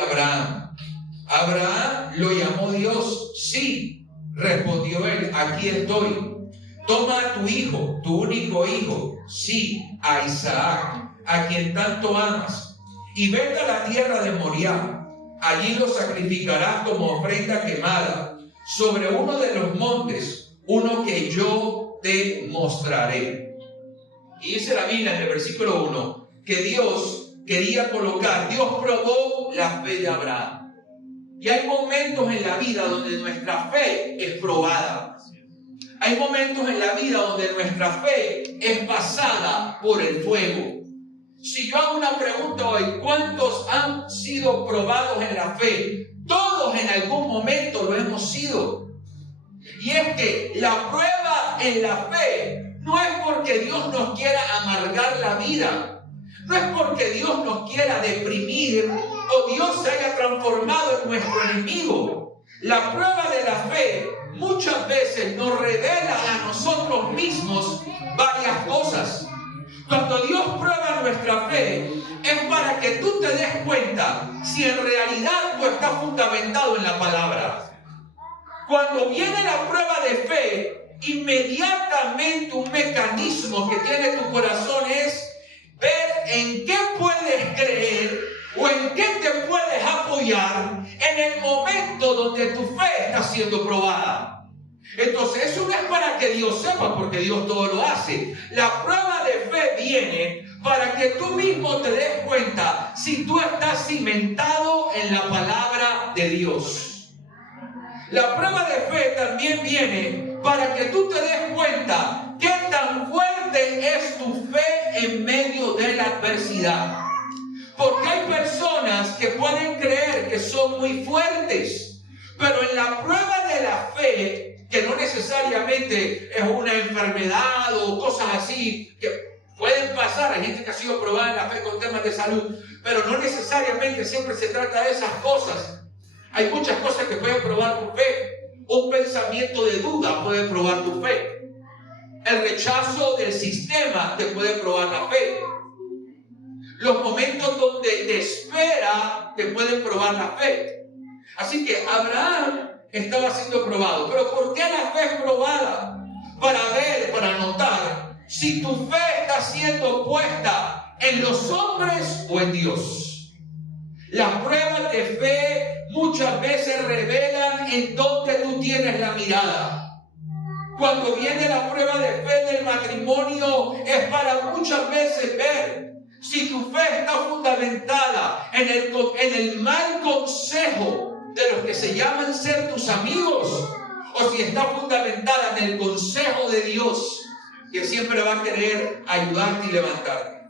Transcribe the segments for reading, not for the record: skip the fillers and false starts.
Abraham. Abraham lo llamó Dios. Sí, respondió él, aquí estoy. Toma a tu hijo, tu único hijo, sí, a Isaac, a quien tanto amas, y vete a la tierra de Moriah. Allí lo sacrificarás como ofrenda quemada sobre uno de los montes, uno que yo te mostraré. Y dice la Biblia en el versículo 1 que Dios quería colocar, Dios probó la fe de Abraham. Y hay momentos en la vida donde nuestra fe es probada. Hay momentos en la vida donde nuestra fe es pasada por el fuego. Si yo hago una pregunta hoy, ¿cuántos han sido probados en la fe? Todos en algún momento lo hemos sido. Y es que la prueba en la fe no es porque Dios nos quiera amargar la vida. No es porque Dios nos quiera deprimir o Dios se haya transformado en nuestro enemigo. La prueba de la fe muchas veces nos revela a nosotros mismos varias cosas. Cuando Dios prueba nuestra fe, es para que tú te des cuenta si en realidad tú estás fundamentado en la palabra. Cuando viene la prueba de fe, inmediatamente un mecanismo que tiene tu corazón es ver en qué puedes creer o en qué te puedes apoyar en el momento donde tu fe está siendo probada. Entonces eso no es para que Dios sepa, porque Dios todo lo hace. La prueba de fe viene para que tú mismo te des cuenta si tú estás cimentado en la palabra de Dios. La prueba de fe también viene para que tú te des cuenta qué tan fuerte es tu fe en medio de la adversidad. Porque hay personas que pueden creer que son muy fuertes, pero en la prueba de la fe, que no necesariamente es una enfermedad o cosas así que pueden pasar, hay gente que ha sido probada en la fe con temas de salud, pero no necesariamente siempre se trata de esas cosas. Hay muchas cosas que pueden probar tu fe. Un pensamiento de duda puede probar tu fe. El rechazo del sistema te puede probar la fe. Los momentos donde te espera te pueden probar la fe. Así que Abraham estaba siendo probado. ¿Pero por qué la fe es probada? Para ver, para notar si tu fe está siendo puesta en los hombres o en Dios. Las pruebas de fe muchas veces revelan en dónde tú tienes la mirada. Cuando viene la prueba de fe del matrimonio es para muchas veces ver si tu fe está fundamentada en el mal consejo de los que se llaman ser tus amigos, o si está fundamentada en el consejo de Dios, que siempre va a querer ayudarte y levantarte.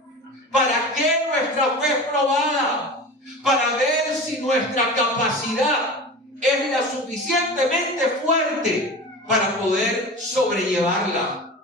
¿Para qué nuestra fe es probada? Para ver si nuestra capacidad es la suficientemente fuerte para poder sobrellevarla.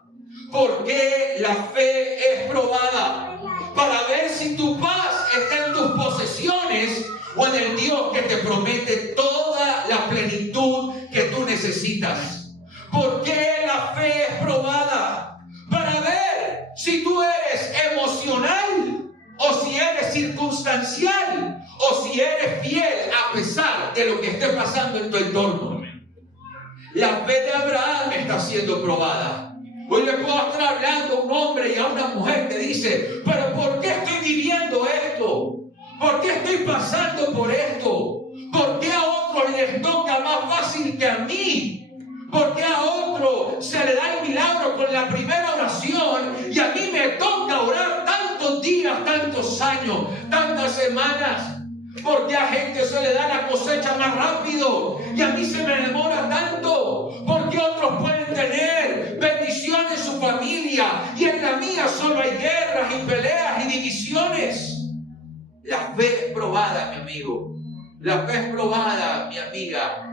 ¿Por qué la fe es probada? Para ver si tu paz está en tus posesiones o en el Dios que te promete toda la plenitud que tú necesitas. ¿Por qué la fe es probada? Para ver si tú eres emocional o si eres circunstancial o si eres fiel a pesar de lo que esté pasando en tu entorno. La fe de Abraham está siendo probada. Hoy le puedo estar hablando a un hombre y a una mujer que dice, pero ¿por qué estoy viviendo esto? ¿Por qué estoy pasando por esto? ¿Por qué a otros les toca más fácil que a mí? ¿Por qué a otro se le da el milagro con la primera oración y a mí me toca orar tantos días, tantos años, tantas semanas? ¿Por qué a gente se le da la cosecha más rápido y a mí se me demora tanto? ¿Por qué otros pueden tener bendición en su familia y en la mía solo hay guerras y peleas y divisiones? La fe es probada, mi amigo. La fe es probada, mi amiga.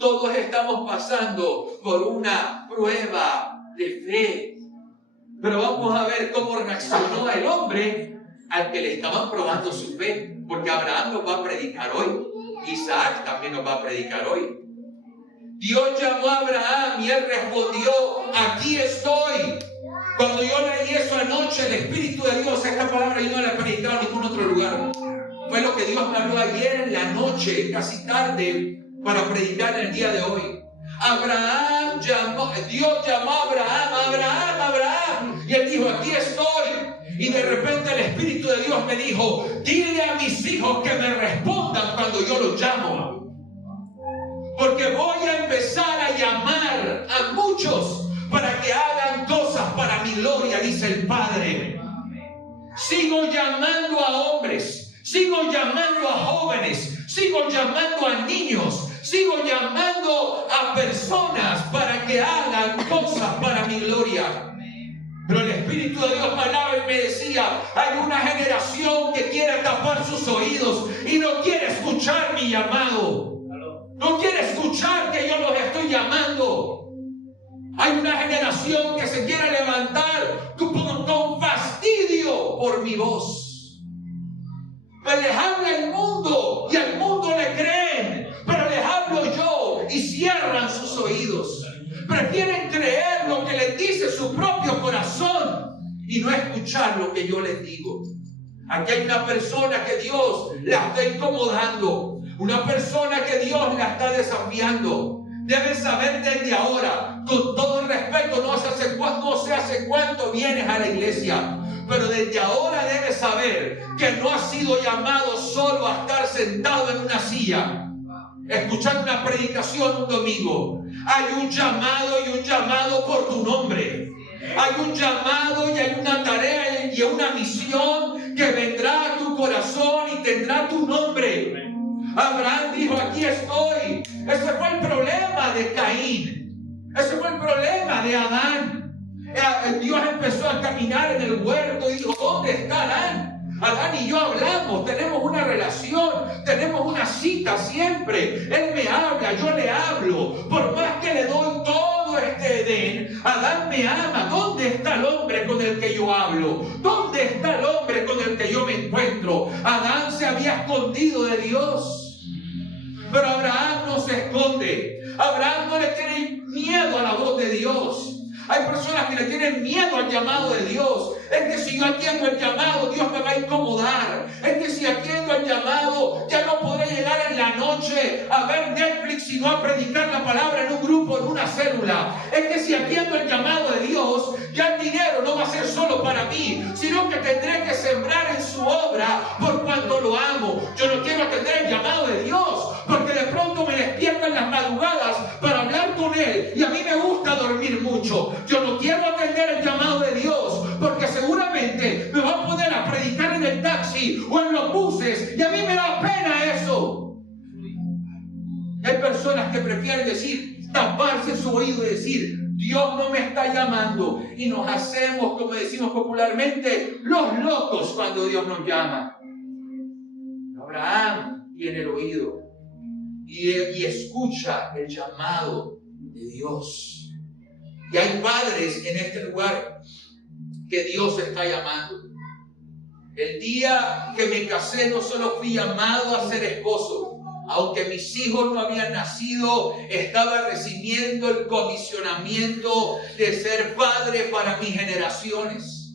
Todos estamos pasando por una prueba de fe. Pero vamos a ver cómo reaccionó el hombre al que le estaban probando su fe. Porque Abraham nos va a predicar hoy. Isaac también nos va a predicar hoy. Dios llamó a Abraham y él respondió, aquí estoy. Cuando yo leí eso anoche, el Espíritu de Dios, esta palabra yo no la he predicado en ningún otro lugar. Fue lo que Dios me habló ayer en la noche, casi tarde, para predicar el día de hoy. Dios llamó a Abraham, y él dijo, aquí estoy. Y de repente el Espíritu de Dios me dijo, dile a mis hijos que me respondan cuando yo los llamo. Porque voy a empezar a llamar a muchos para que hagan cosas para mi gloria, dice el Padre. Sigo llamando a hombres, sigo llamando a jóvenes, sigo llamando a niños, sigo llamando a personas para que hagan cosas para mi gloria. Pero el Espíritu de Dios me hablaba y me decía, hay una generación que quiere tapar sus oídos y no quiere escuchar mi llamado. No quiere escuchar que yo los estoy llamando. Hay una generación que se quiere levantar con fastidio por mi voz. Pero les habla el mundo y al mundo le creen, pero les hablo yo y cierran sus oídos. Prefieren creer lo que les dice su propio corazón y no escuchar lo que yo les digo. Aquí hay una persona que Dios la está incomodando, una persona que Dios la está desafiando. Debes saber desde ahora, con todo el respeto, no sé hace cuánto vienes a la iglesia, pero desde ahora debes saber que no has sido llamado solo a estar sentado en una silla escuchando una predicación un domingo. Hay un llamado por tu nombre. Hay un llamado y hay una tarea y una misión que vendrá a tu corazón y tendrá tu nombre. Abraham dijo, aquí estoy. Ese fue el problema de Caín. Ese fue el problema de Adán. Dios empezó a caminar en el huerto y dijo, ¿dónde está Adán? Adán y yo hablamos, tenemos una relación, tenemos una cita siempre. Él me habla, yo le hablo. Por más que le doy todo este Edén, Adán me ama. ¿Dónde está el hombre con el que yo hablo? ¿Dónde está el hombre con el que yo me encuentro? Adán se había escondido de Dios. Pero Abraham no se esconde. Abraham no le tiene miedo a la voz de Dios. Hay personas que le tienen miedo al llamado de Dios. Es que si yo atiendo el llamado, Dios me va a incomodar. Es que si atiendo el llamado, ya no podré llegar en la noche a ver Netflix, sino a predicar la palabra en un grupo, en una célula. Es que si atiendo el llamado de Dios, ya el dinero no va a ser solo para mí, sino que tendré que sembrar en su obra por cuanto lo amo. Yo no quiero atender el llamado de Dios, porque de pronto me despierto en las madrugadas para hablar con Él, y a mí me gusta dormir mucho. Yo no quiero atender el llamado de Dios, porque seguramente me va a poner a predicar en el taxi o en los buses, y a mí me da pena eso. Hay personas que prefieren taparse su oído y decir, Dios no me está llamando, y nos hacemos, como decimos popularmente, los locos cuando Dios nos llama. Abraham tiene el oído y escucha el llamado de Dios. Y hay padres en este lugar que Dios está llamando. El día que me casé no solo fui llamado a ser esposo. Aunque mis hijos no habían nacido, estaba recibiendo el comisionamiento de ser padre para mis generaciones.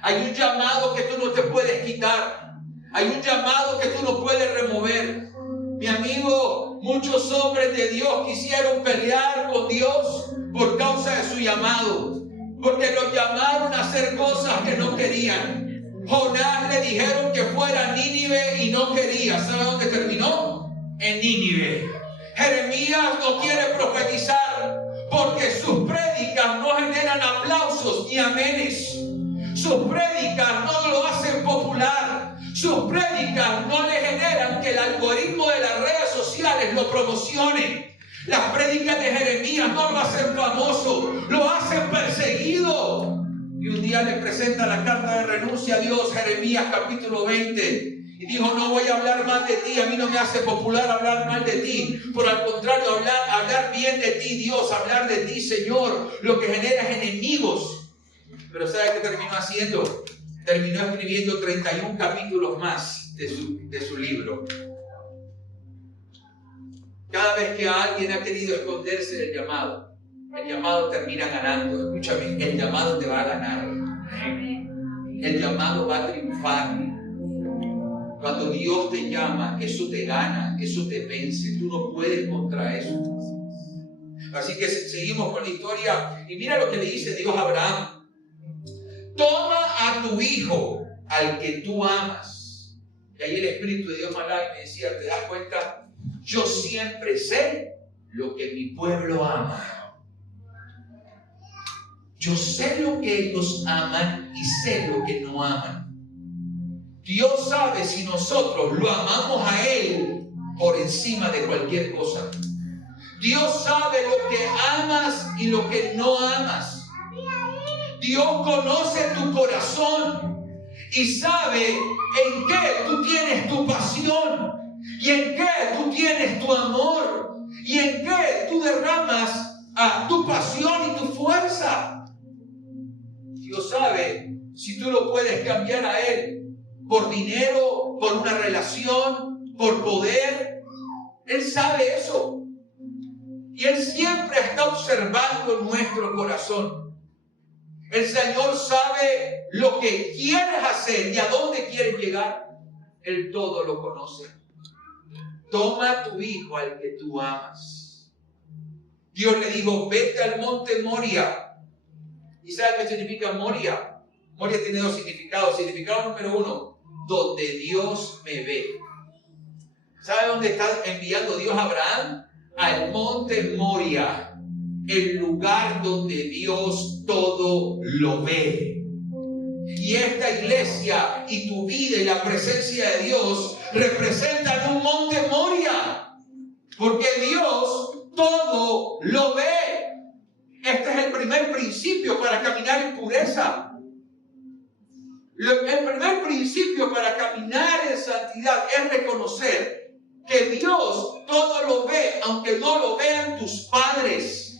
Hay un llamado que tú no te puedes quitar. Hay un llamado que tú no puedes remover. Mi amigo, muchos hombres de Dios quisieron pelear con Dios por causa de su llamado, porque los llamaron a hacer cosas que no querían. Jonás le dijeron que fuera a Nínive y no quería. ¿Sabe dónde terminó? En Nínive. Jeremías no quiere profetizar porque sus prédicas no generan aplausos ni amenes. Sus prédicas no lo hacen popular. Sus prédicas no le generan que el algoritmo de las redes sociales lo promocione. Las prédicas de Jeremías no lo hacen famoso, lo hacen perseguido. Y un día le presenta la carta de renuncia a Dios, Jeremías capítulo 20. Y dijo, no voy a hablar más de ti, a mí no me hace popular hablar mal de ti. Por al contrario, hablar bien de ti, Dios, hablar de ti, Señor, lo que genera es enemigos. Pero ¿sabe qué terminó haciendo? Terminó escribiendo 31 capítulos más de su libro. Cada vez que alguien ha querido esconderse del llamado, el llamado termina ganando. Escúchame, el llamado te va a ganar. El llamado va a triunfar. Cuando Dios te llama, eso te gana, eso te vence. Tú no puedes contra eso. Así que seguimos con la historia. Y mira lo que le dice Dios a Abraham. Toma a tu hijo, al que tú amas. Y ahí el Espíritu de Dios me hablaba y me decía, ¿te das cuenta? Yo siempre sé lo que mi pueblo ama. Yo sé lo que ellos aman y sé lo que no aman. Dios sabe si nosotros lo amamos a Él por encima de cualquier cosa. Dios sabe lo que amas y lo que no amas. Dios conoce tu corazón y sabe en qué tú tienes tu pasión y en qué tú tienes tu amor y en qué tú derramas tu pasión y tu fuerza. Dios sabe si tú lo puedes cambiar a Él por dinero, por una relación, por poder. Él sabe eso. Y Él siempre está observando nuestro corazón. El Señor sabe lo que quieres hacer y a dónde quieres llegar. Él todo lo conoce. Toma a tu hijo al que tú amas. Dios le dijo, vete al monte Moria. ¿Y sabes qué significa Moria? Moria tiene dos significados. Significado número uno, donde Dios me ve. ¿Sabe dónde está enviando Dios a Abraham? Al monte Moria, el lugar donde Dios todo lo ve. Y esta iglesia y tu vida y la presencia de Dios representan un monte Moria, porque Dios todo lo ve. Este es el primer principio para caminar en pureza. El primer principio para caminar en santidad es reconocer que Dios todo lo ve, aunque no lo vean tus padres,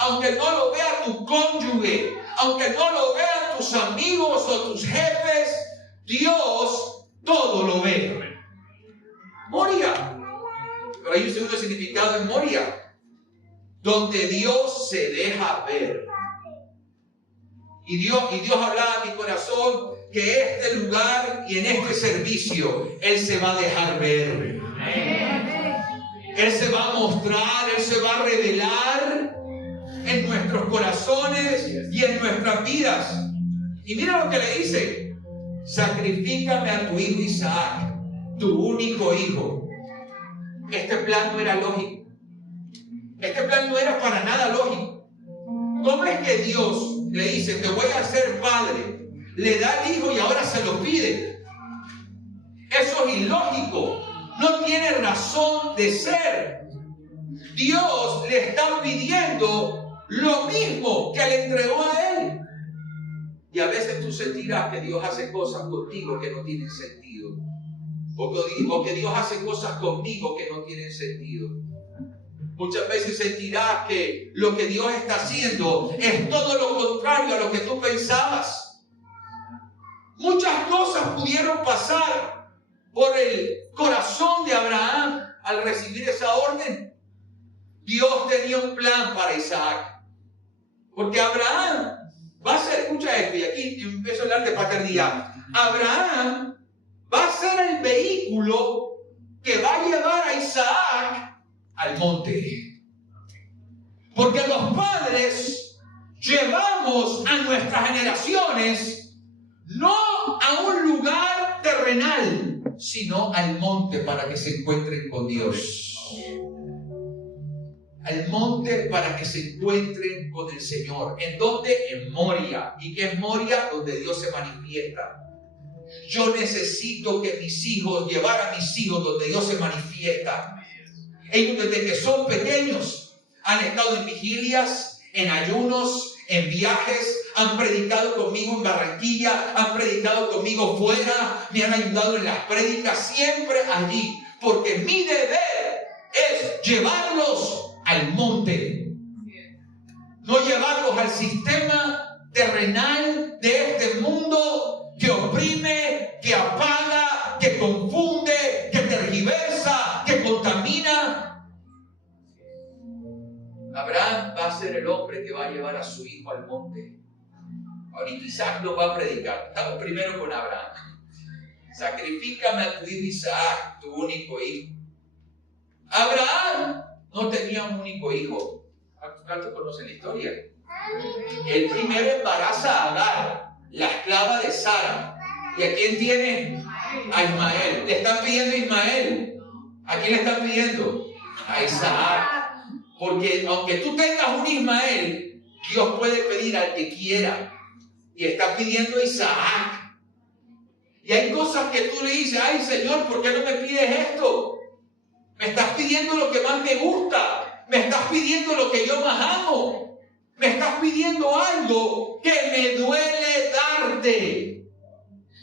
aunque no lo vea tu cónyuge, aunque no lo vean tus amigos o tus jefes, Dios todo lo ve. Moria. Pero hay un segundo significado en Moria, donde Dios se deja ver. Y Dios hablaba a mi corazón que este lugar y en este servicio Él se va a dejar ver. Él se va a mostrar, Él se va a revelar en nuestros corazones y en nuestras vidas. Y mira lo que le dice: sacrifícame a tu hijo Isaac, tu único hijo. Este plan no era lógico. Este plan no era para nada lógico. ¿Cómo es que Dios le dice, te voy a hacer padre? Le da el hijo y ahora se lo pide. Eso es ilógico. No tiene razón de ser. Dios le está pidiendo lo mismo que le entregó a él. Y a veces tú sentirás que Dios hace cosas contigo que no tienen sentido. O que Dios hace cosas conmigo que no tienen sentido. Muchas veces sentirás que lo que Dios está haciendo es todo lo contrario a lo que tú pensabas. Muchas cosas pudieron pasar por el corazón de Abraham al recibir esa orden. Dios tenía un plan para Isaac. Porque Abraham va a ser, escucha esto, y aquí empiezo a hablar de paternidad. Abraham va a ser el vehículo que va a llevar a Isaac al monte. Porque los padres llevamos a nuestras generaciones no a un lugar terrenal, sino al monte para que se encuentren con Dios. Al monte para que se encuentren con el Señor. ¿En dónde? En Moria. ¿Y qué es Moria? Donde Dios se manifiesta. Yo necesito que mis hijos, llevar a mis hijos donde Dios se manifiesta. Ellos desde que son pequeños han estado en vigilias, en ayunos, en viajes, han predicado conmigo en Barranquilla, han predicado conmigo fuera, me han ayudado en las prédicas, siempre allí, porque mi deber es llevarlos al monte, no llevarlos al sistema terrenal de este mundo que oprime, que apaga, que confunde, que tergiversa, que contamina. Abraham va a ser el hombre que va a llevar a su hijo al monte. Ahorita Isaac no va a predicar. Estamos primero con Abraham. sacrifícame a tu hijo Isaac, tu único hijo. Abraham no tenía un único hijo. ¿Cuántos conocen la historia? El primero embaraza a Agar, la esclava de Sara. ¿Y a quién tiene? A Ismael. Le están pidiendo a Ismael. ¿A quién le están pidiendo? A Isaac. Porque aunque tú tengas un Ismael, Dios puede pedir al que quiera. Y está pidiendo a Isaac. Y hay cosas que tú le dices, ay Señor, ¿por qué no me pides esto? Me estás pidiendo lo que más me gusta. Me estás pidiendo lo que yo más amo. Me estás pidiendo algo que me duele darte.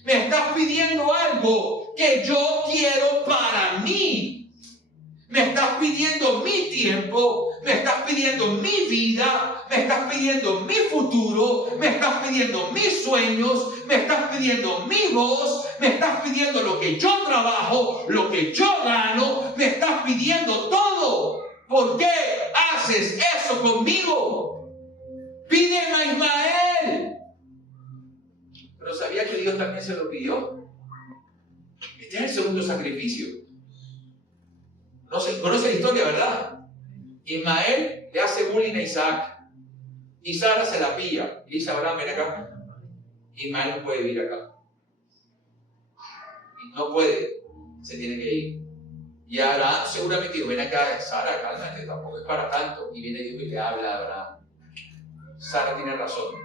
Me estás pidiendo algo que yo quiero para mí. Me estás pidiendo mi tiempo, me estás pidiendo mi vida, me estás pidiendo mi futuro, me estás pidiendo mis sueños, me estás pidiendo mi voz, me estás pidiendo lo que yo trabajo, lo que yo gano, me estás pidiendo todo. ¿Por qué haces eso conmigo? Pídeme a Ismael. Pero ¿sabía que Dios también se lo pidió? Este es el segundo sacrificio. Conoce la historia, ¿verdad? Ismael le hace bullying a Isaac. Y Sara se la pilla. Y dice, Abraham, ven acá. Ismael no puede vivir acá. Y no puede. Se tiene que ir. Y Abraham seguramente dijo, ven acá, Sara, cálmate, tampoco es para tanto. Y viene Dios y le habla a Abraham. Sara tiene razón.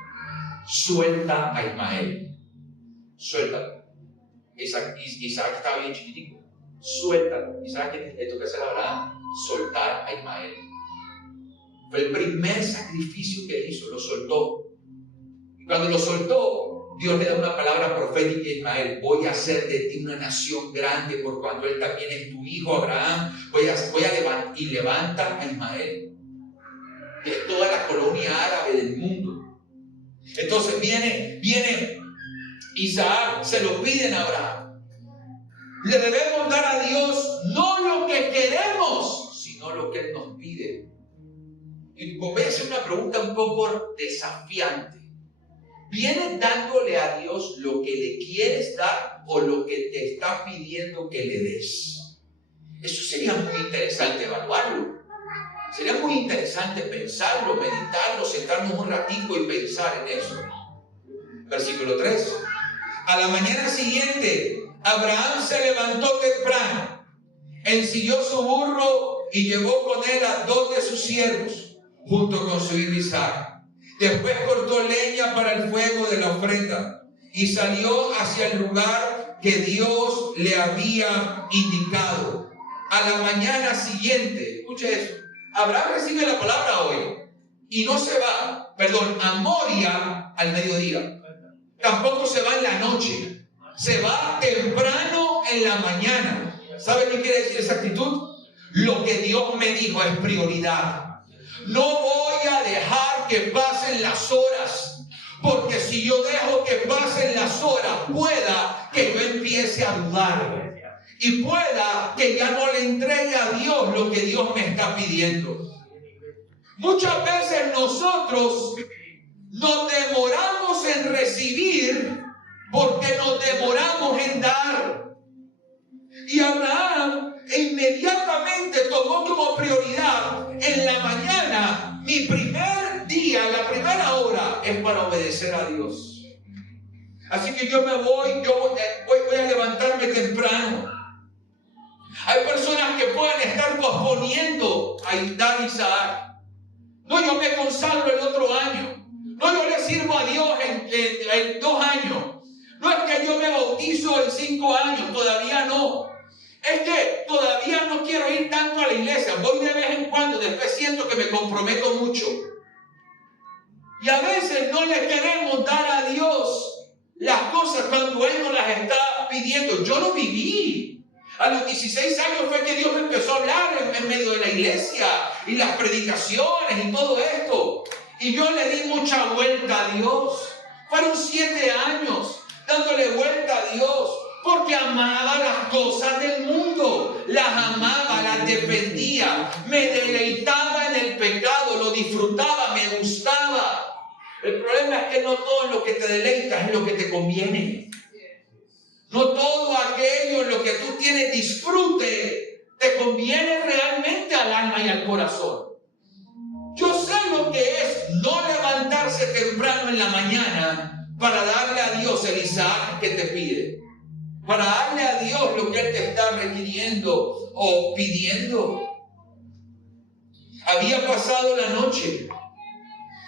Suelta a Ismael. Suéltalo. Isaac estaba bien chiquitico. Suéltalo. ¿Y sabes qué le toca hacer a Abraham? Soltar a Ismael. Fue el primer sacrificio que hizo, lo soltó. Y cuando lo soltó, Dios le da una palabra profética a Ismael. Voy a hacer de ti una nación grande por cuanto él también es tu hijo, Abraham. Voy a levantar, y levanta a Ismael, que es toda la colonia árabe del mundo. Entonces viene Isaac, se lo piden a Abraham. Le debemos dar a Dios no lo que queremos, sino lo que Él nos pide. Y voy a hacer una pregunta un poco desafiante. ¿Vienes dándole a Dios lo que le quieres dar o lo que te está pidiendo que le des? Eso sería muy interesante evaluarlo. Sería muy interesante pensarlo, meditarlo, sentarnos un ratico y pensar en eso. Versículo 3. A la mañana siguiente, Abraham se levantó temprano, ensilló su burro y llevó con él a 2 de sus siervos, junto con su hijo Isaac. Después cortó leña para el fuego de la ofrenda y salió hacia el lugar que Dios le había indicado. A la mañana siguiente, escuche eso, Abraham recibe la palabra hoy y no se va, a Moria al mediodía. Tampoco se va en la noche. Se va temprano en la mañana. ¿Sabe qué quiere decir esa actitud? Lo que Dios me dijo es prioridad. No voy a dejar que pasen las horas, porque si yo dejo que pasen las horas, pueda que yo empiece a dudar y pueda que ya no le entregue a Dios lo que Dios me está pidiendo. Muchas veces nosotros nos demoramos en recibir porque nos demoramos en dar. Y Abraham inmediatamente tomó como prioridad en la mañana, mi primer día, la primera hora es para obedecer a Dios. Así que yo voy a levantarme temprano. Hay personas que pueden estar posponiendo a dar Isaac. No, yo me consagro el otro año. No, yo le sirvo a Dios en 2 años. No es que yo me bautizo en 5 años, todavía no. Es que todavía no quiero ir tanto a la iglesia. Voy de vez en cuando, después siento que me comprometo mucho. Y a veces no le queremos dar a Dios las cosas cuando Él nos las está pidiendo. Yo lo viví. A los 16 años fue que Dios me empezó a hablar en medio de la iglesia y las predicaciones y todo esto. Y yo le di mucha vuelta a Dios. Fueron 7 años dándole vuelta a Dios, porque amaba las cosas del mundo, las amaba, las defendía, me deleitaba en el pecado, lo disfrutaba, me gustaba. El problema es que no todo lo que te deleita es lo que te conviene. No todo aquello en lo que tú tienes disfrute te conviene realmente al alma y al corazón. Yo sé lo que es no levantarse temprano en la mañana para darle a Dios el Isaac que te pide, para darle a Dios lo que Él te está requiriendo o pidiendo. Había pasado la noche.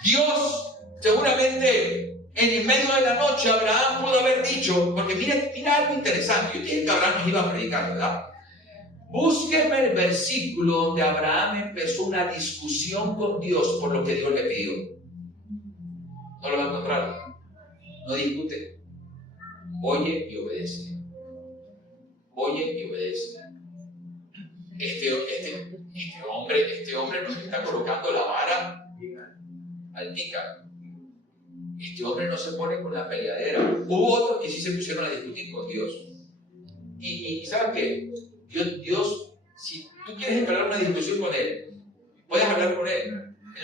Dios seguramente en medio de la noche Abraham pudo haber dicho, porque mira algo interesante. Yo dije que Abraham nos iba a predicar, ¿verdad? Búsqueme el versículo donde Abraham empezó una discusión con Dios por lo que Dios le pidió. No lo va a encontrar. No discute. Oye y obedece. Oye y obedece. Este hombre nos está colocando la vara altica. Este hombre no se pone con la peleadera. Hubo otros que sí se pusieron a discutir con Dios. Y ¿sabes qué? Dios, si tú quieres entablar una discusión con Él, puedes hablar con Él. Él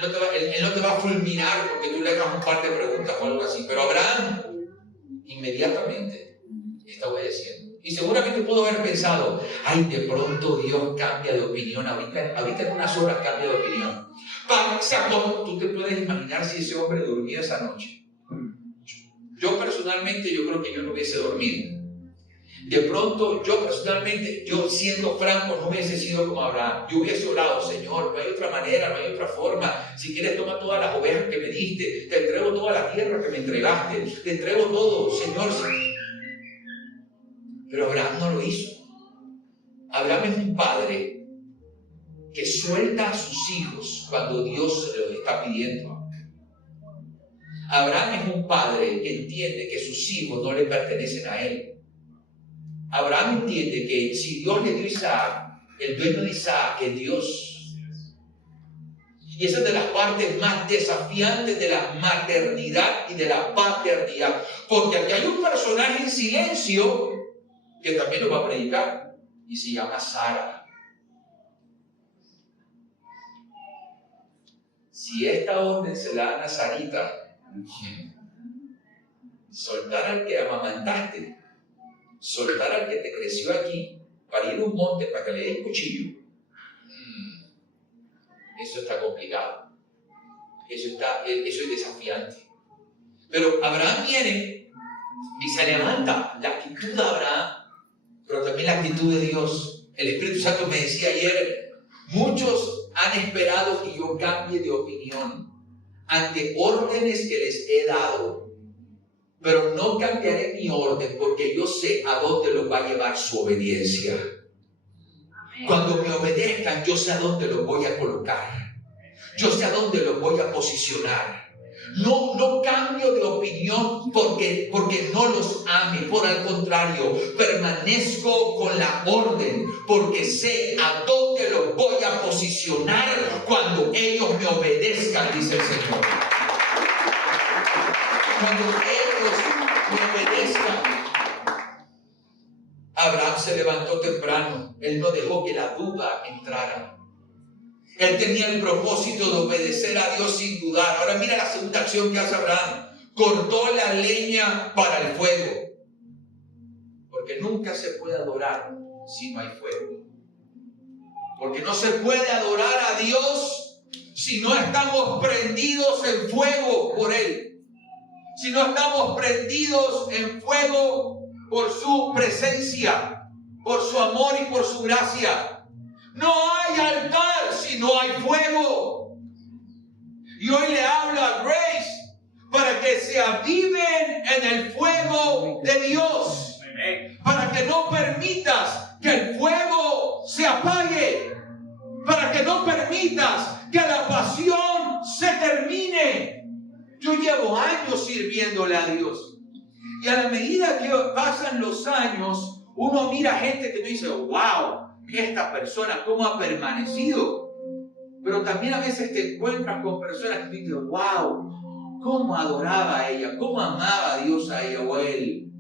no te va a fulminar porque tú le hagas un par de preguntas o algo así. Pero Abraham inmediatamente está obedeciendo. Y seguramente pudo haber pensado, ay, de pronto Dios cambia de opinión. Ahorita en unas horas cambia de opinión. Tú te puedes imaginar si ese hombre dormía esa noche. Yo personalmente, yo creo que yo no hubiese dormido. De pronto, yo personalmente, yo siendo franco, no hubiese sido como Abraham. Yo hubiese orado, Señor, no hay otra manera, no hay otra forma. Si quieres, toma todas las ovejas que me diste. Te entrego toda la tierra que me entregaste. Te entrego todo, Señor. Pero Abraham no lo hizo. Abraham es un padre que suelta a sus hijos cuando Dios se los está pidiendo. Abraham es un padre que entiende que sus hijos no le pertenecen a él. Abraham entiende que si Dios le dio a Isaac, el dueño de Isaac es Dios. Y esa es de las partes más desafiantes de la maternidad y de la paternidad. Porque aquí hay un personaje en silencio que también lo va a predicar y se llama Sara. Si esta orden se la dan a Sarita, soltar al que amamantaste, soltar al que te creció aquí para ir a un monte para que le des cuchillo, eso está complicado, eso es desafiante. Pero Abraham viene y se levanta. La actitud de Abraham, pero también la actitud de Dios. El Espíritu Santo me decía ayer, muchos han esperado que yo cambie de opinión ante órdenes que les he dado, pero no cambiaré mi orden porque yo sé a dónde los va a llevar su obediencia. Cuando me obedezcan, yo sé a dónde los voy a colocar, yo sé a dónde los voy a posicionar. No cambio de opinión porque no los ame, por el contrario, permanezco con la orden porque sé a dónde los voy a posicionar cuando ellos me obedezcan, dice el Señor. Cuando ellos me obedezcan. Abraham se levantó temprano, él no dejó que la duda entrara. Él tenía el propósito de obedecer a Dios sin dudar. Ahora mira la segunda acción que hace Abraham. Cortó la leña para el fuego. Porque nunca se puede adorar si no hay fuego. Porque no se puede adorar a Dios si no estamos prendidos en fuego por Él. Si no estamos prendidos en fuego por su presencia, por su amor y por su gracia. No hay altar si no hay fuego. Y hoy le hablo a Grace para que se aviven en el fuego de Dios. Para que no permitas que el fuego se apague. Para que no permitas que la pasión se termine. Yo llevo años sirviéndole a Dios. Y a la medida que pasan los años, uno mira gente que tú dices, wow, esta persona cómo ha permanecido. Pero también a veces te encuentras con personas que dices, wow, cómo adoraba a ella, cómo amaba a Dios a ella o a él.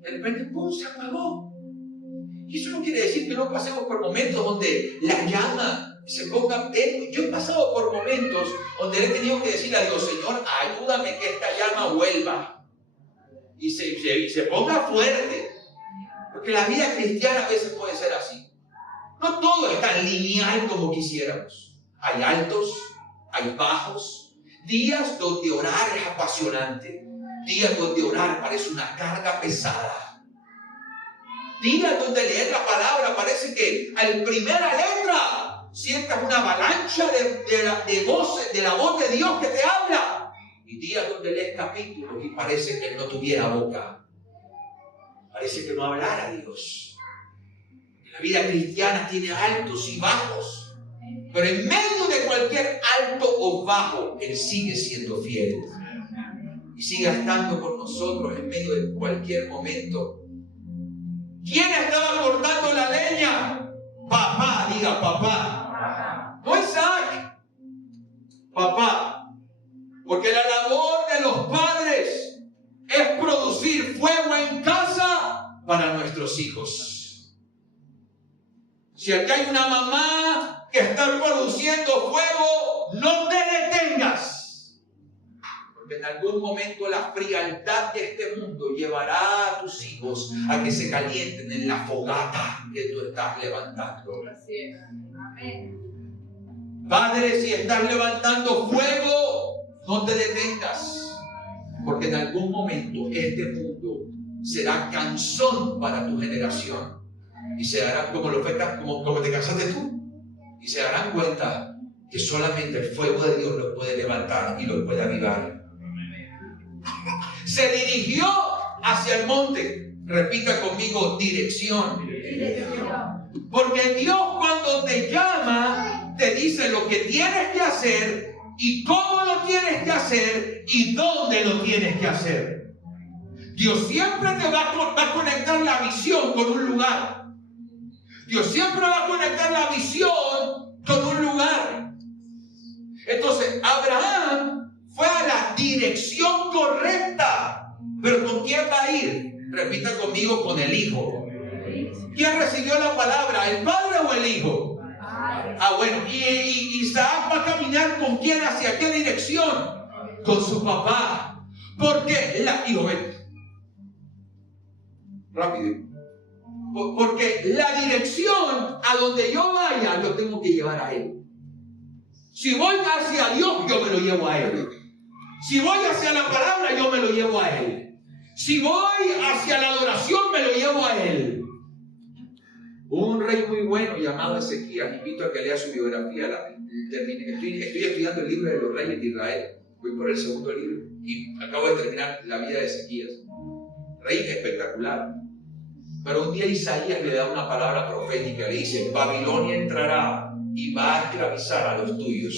De repente, ¡pum!, se apagó. Y eso no quiere decir que no pasemos por momentos donde la llama se ponga. Yo he pasado por momentos donde he tenido que decirle a Dios, Señor, ayúdame que esta llama vuelva y se ponga fuerte. Porque la vida cristiana a veces puede ser así. No todo es tan lineal como quisiéramos. Hay altos, hay bajos, días donde orar es apasionante, días donde orar parece una carga pesada, días donde leer la palabra parece que al primera letra sientas una avalancha de la voz de Dios que te habla, y días donde lees capítulos y parece que no tuviera boca, parece que no hablara Dios. La vida cristiana tiene altos y bajos, pero en medio de cualquier alto o bajo, Él sigue siendo fiel y sigue estando con nosotros en medio de cualquier momento. ¿Quién estaba cortando la leña? Papá, diga papá. No Isaac, papá. Porque la labor de los padres es producir fuego en casa para nuestros hijos. Si aquí hay una mamá que está produciendo fuego, no te detengas. Porque en algún momento la frialdad de este mundo llevará a tus hijos a que se calienten en la fogata que tú estás levantando. Padre, si estás levantando fuego, no te detengas. Porque en algún momento este mundo será canzón para tu generación. Y se darán como te cansaste tú. Y se darán cuenta que solamente el fuego de Dios los puede levantar y los puede avivar. Se dirigió hacia el monte. Repita conmigo, dirección. Porque Dios cuando te llama, te dice lo que tienes que hacer y cómo lo tienes que hacer y dónde lo tienes que hacer. Dios siempre te va a conectar la visión con un lugar. Dios siempre va a conectar la visión con un lugar. Entonces, Abraham fue a la dirección correcta. ¿Pero con quién va a ir? Repita conmigo, con el hijo. ¿Quién recibió la palabra? ¿El padre o el hijo? Ah, bueno. ¿Y Isaac va a caminar con quién? ¿Hacia qué dirección? Con su papá. Porque hijo, ven. Rápido. Porque la dirección a donde yo vaya lo tengo que llevar a Él. Si voy hacia Dios, yo me lo llevo a Él. Si voy hacia la palabra, yo me lo llevo a Él. Si voy hacia la adoración, me lo llevo a Él. Un rey muy bueno llamado Ezequías, invito a que lea su biografía. Estoy estudiando el libro de los reyes de Israel. Voy por el segundo libro y acabo de terminar la vida de Ezequías. Rey espectacular. Pero un día Isaías le da una palabra profética, le dice: Babilonia entrará y va a esclavizar a los tuyos.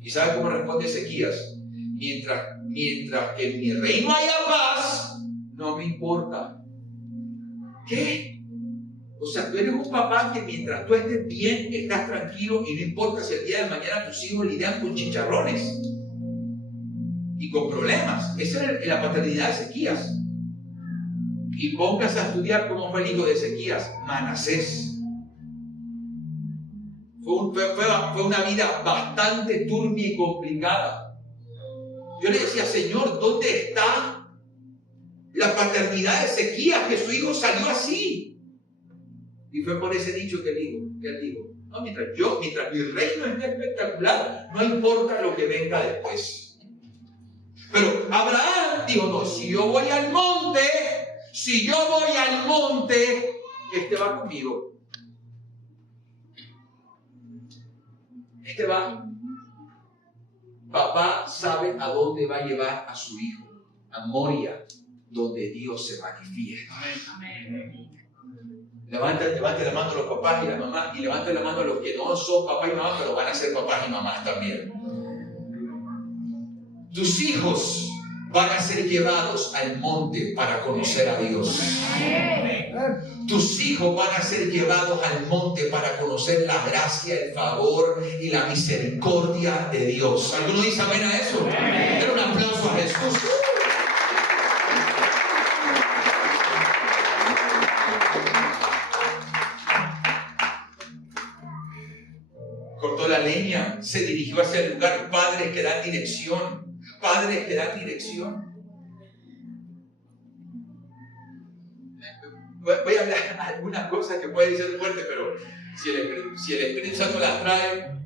¿Y sabe cómo responde Ezequías? Mientras que en mi reino haya paz, no me importa. ¿Qué? O sea, tú eres un papá que mientras tú estés bien, estás tranquilo y no importa si el día de mañana tus hijos lidian con chicharrones y con problemas. Esa es la paternidad de Ezequías. Y póngase a estudiar cómo fue el hijo de Ezequías, Manasés. Fue una vida bastante turbia y complicada. Yo le decía: Señor, ¿dónde está la paternidad de Ezequías? Que su hijo salió así. Y fue por ese dicho que él dijo: no, mientras mi reino esté espectacular, no importa lo que venga después. Pero Abraham dijo: no, si yo voy al monte, este va conmigo. Este va. Papá sabe a dónde va a llevar a su hijo. A Moria, donde Dios se manifiesta. Amén. Levanta la mano a los papás y la mamá, y levanta la mano a los que no son papás y mamás, pero van a ser papás y mamás también. Tus hijos van a ser llevados al monte para conocer a Dios. Tus hijos van a ser llevados al monte para conocer la gracia, el favor y la misericordia de Dios. ¿Alguno dice amén a eso? Denle un aplauso a Jesús. Cortó la leña, se dirigió hacia el lugar. Padres que dan dirección. Padres que dan dirección. Voy a algunas cosas que pueden ser fuertes, pero si el Espíritu Santo las trae,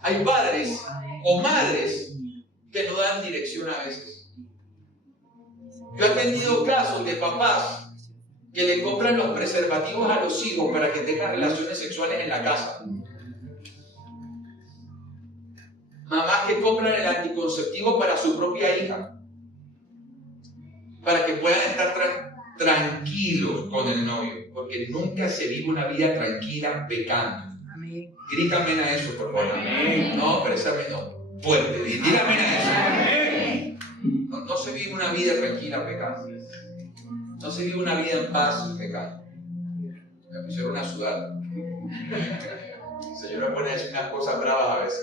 hay padres o madres que no dan dirección a veces. Yo he tenido casos de papás que le compran los preservativos a los hijos para que tengan relaciones sexuales en la casa. Mamás que compran el anticonceptivo para su propia hija, para que puedan estar tranquilos con el novio, porque nunca se vive una vida tranquila pecando. Amén. Grítame a eso, por favor. Amén. No, pero esa no. Fuerte, dígame a eso. Amén. No se vive una vida tranquila pecando. No se vive una vida en paz pecando. Me pusieron una sudada. El Señor me pone a decir unas cosas bravas a veces.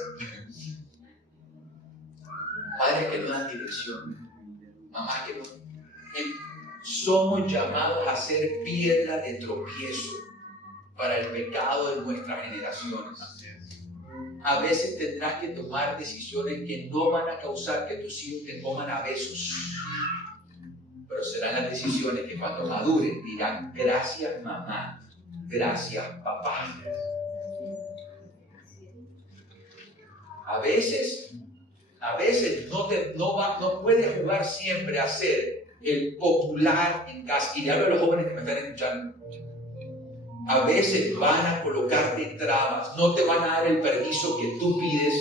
Padres que no dan dirección, mamás que no. Somos llamados a ser piedra de tropiezo para el pecado de nuestras generaciones. A veces tendrás que tomar decisiones que no van a causar que tus hijos te coman a besos, pero serán las decisiones que cuando maduren dirán: gracias mamá, gracias papá. A veces no puedes jugar siempre a ser el popular en casa. Y le hablo a los jóvenes que me están escuchando. A veces van a colocarte trabas, no te van a dar el permiso que tú pides,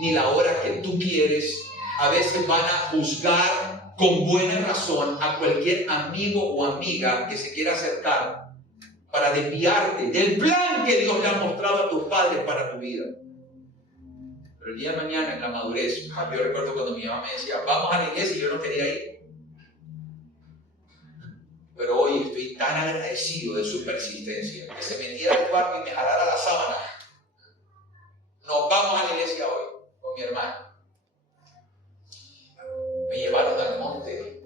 ni la hora que tú quieres. A veces van a juzgar con buena razón a cualquier amigo o amiga que se quiera acercar para desviarte del plan que Dios le ha mostrado a tus padres para tu vida. Pero el día de mañana, en la madurez, yo recuerdo cuando mi mamá me decía: vamos a la iglesia, y yo no quería ir. Pero hoy estoy tan agradecido de su persistencia, que se metiera al cuarto y me jalara la sábana. Nos vamos a la iglesia hoy, con mi hermano. Me llevaron al monte.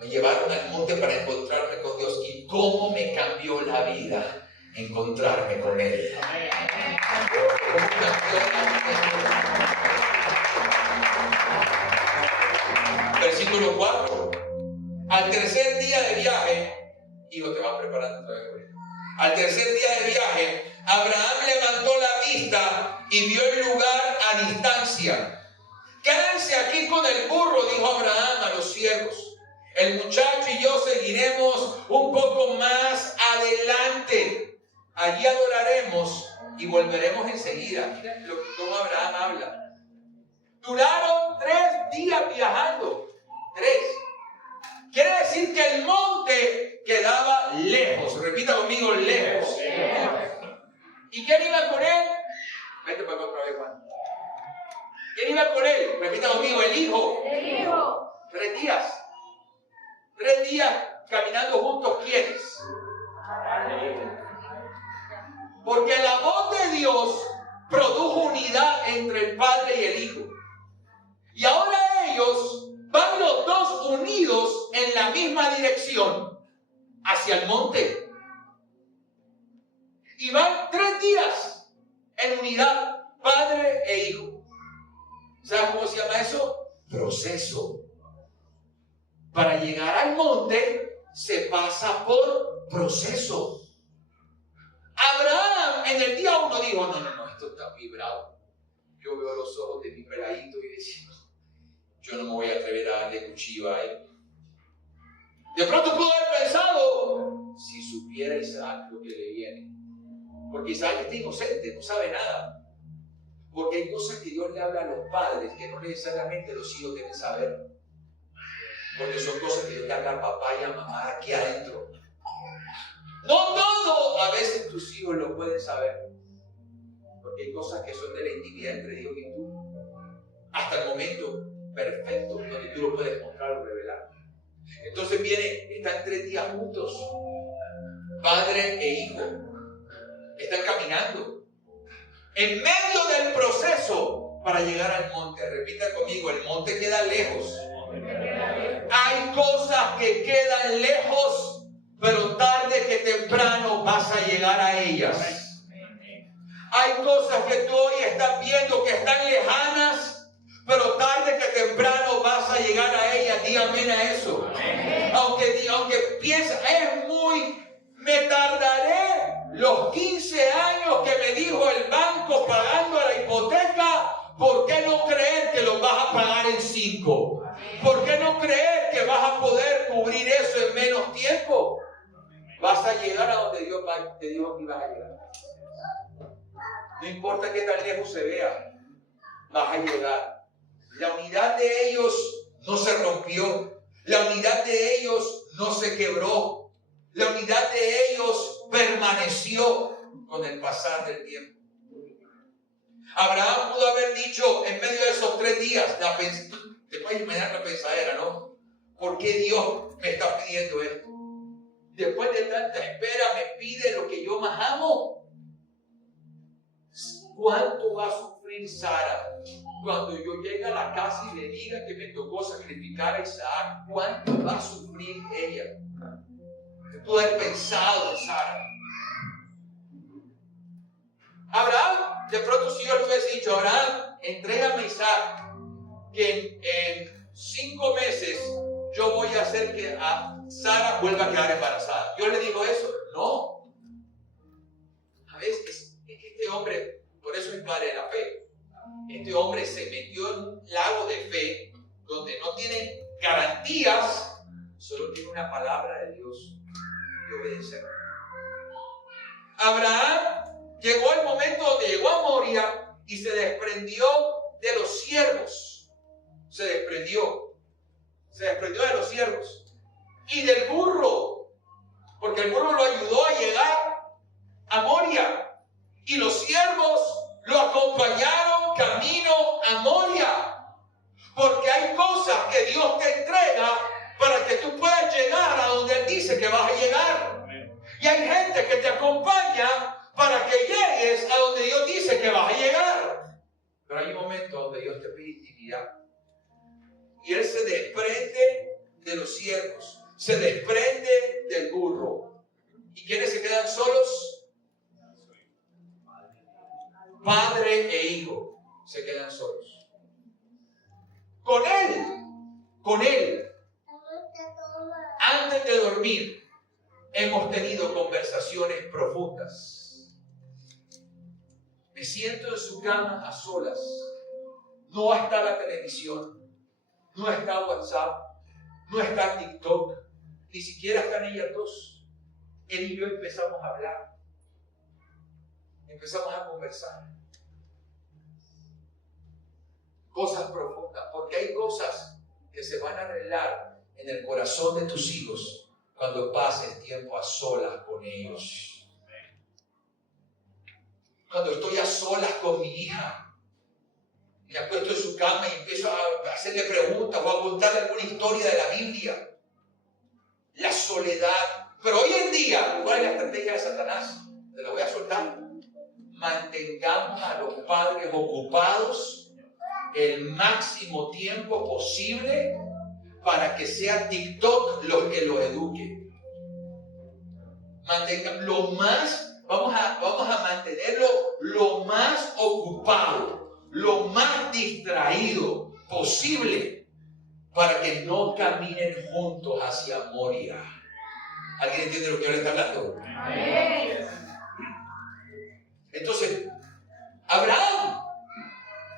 Me llevaron al monte para encontrarme con Dios. Y cómo me cambió la vida encontrarme con Él. ¿Cómo cambió la vida? Versículo 4. Al tercer día de viaje, hijo, te vas preparando otra vez. Al tercer día de viaje, Abraham levantó la vista y vio el lugar a distancia. Quédense aquí con el burro, dijo Abraham a los siervos. El muchacho y yo seguiremos un poco más adelante. Allí adoraremos y volveremos enseguida. Miren cómo Abraham habla. Duraron 3 días viajando. 3. Quiere decir que el monte quedaba lejos. Repita conmigo: lejos. ¿Y quién iba con él? Vete para acá otra vez, Juan. ¿Quién iba con él? Repita conmigo: el hijo. El hijo. 3 días. 3 días caminando juntos. ¿Quiénes? Porque la voz de Dios produjo unidad entre el Padre y el Hijo. Y ahora ellos van los dos unidos en la misma dirección hacia el monte. Y van 3 días en unidad, padre e hijo. ¿Sabes cómo se llama eso? Proceso. Para llegar al monte se pasa por proceso. Abraham en el día 1 dijo: no, esto está muy bravo. Yo veo los ojos de mi peladito y decía: yo no me voy a atrever a darle cuchillo a él. De pronto pudo haber pensado: si supiera Isaac lo que le viene. Porque Isaac está inocente, no sabe nada. Porque hay cosas que Dios le habla a los padres que no necesariamente los hijos deben saber. Porque son cosas que Dios le habla a papá y a mamá aquí adentro. No todo a veces tus hijos lo pueden saber. Porque hay cosas que son de la intimidad entre Dios y tú. Hasta el momento perfecto donde tú lo puedes mostrar o revelar. Entonces están 3 días juntos, padre e hijo, están caminando en medio del proceso para llegar al monte. Repita conmigo: el monte queda lejos. Hay cosas que quedan lejos, pero tarde que temprano vas a llegar a ellas. Hay cosas que tú hoy estás viendo que están lejanas, pero tarde que temprano vas a llegar a ella. Dígame a eso. Aunque piensa, es muy Me tardaré los 15 años que me dijo el banco pagando la hipoteca. ¿Por qué no creer que lo vas a pagar en 5? ¿Por qué no creer que vas a poder cubrir eso en menos tiempo? Vas a llegar a donde Dios te dijo que ibas a llegar. No importa qué tan lejos se vea, vas a llegar. La unidad de ellos no se rompió. La unidad de ellos no se quebró. La unidad de ellos permaneció con el pasar del tiempo. Abraham pudo haber dicho en medio de esos 3 días, te puedes imaginar la pensadera, ¿no? ¿Por qué Dios me está pidiendo esto? Después de tanta espera me pide lo que yo más amo. ¿Cuánto va a sufrir Sara cuando yo llegue a la casa y le diga que me tocó sacrificar a Isaac? ¿Cuánto va a sufrir ella? Pudo haber pensado en Sara. Abraham, de pronto si yo le hubiese dicho, Abraham, entrégame a Isaac, que en 5 meses yo voy a hacer que a Sara vuelva a quedar embarazada. ¿Yo le digo eso? No. A veces es que este hombre, por eso es padre de la fe. Este hombre se metió en un lago de fe donde no tiene garantías, solo tiene una palabra de Dios y obedecer. Abraham llegó el momento donde llegó a Moria y se desprendió de los siervos. Se desprendió de los siervos y del burro, porque el burro lo ayudó a llegar a Moria y los siervos lo acompañaron camino a Moria, porque hay cosas que Dios te entrega para que tú puedas llegar a donde Él dice que vas a llegar. Y hay gente que te acompaña para que llegues a donde Dios dice que vas a llegar. Pero hay un momento donde Dios te pide intimidad. Y Él se desprende de los siervos, se desprende del burro. ¿Y quiénes se quedan solos? Padre e hijo se quedan solos. Con Él, antes de dormir, hemos tenido conversaciones profundas. Me siento en su cama a solas. No está la televisión, no está WhatsApp, no está TikTok, ni siquiera están ellas dos. Él y yo empezamos a hablar, empezamos a conversar. Cosas profundas, porque hay cosas que se van a arreglar en el corazón de tus hijos cuando pases tiempo a solas con ellos. Cuando estoy a solas con mi hija, me acuesto en su cama y empiezo a hacerle preguntas o a contarle alguna historia de la Biblia. La soledad. Pero hoy en día, ¿cuál es la estrategia de Satanás? Te la voy a soltar. Mantengamos a los padres ocupados el máximo tiempo posible para que sea TikTok lo que lo eduque. Vamos a mantenerlo lo más ocupado, lo más distraído posible para que no caminen juntos hacia Moria. ¿Alguien entiende lo que yo le está hablando? Amén. Entonces, Abraham,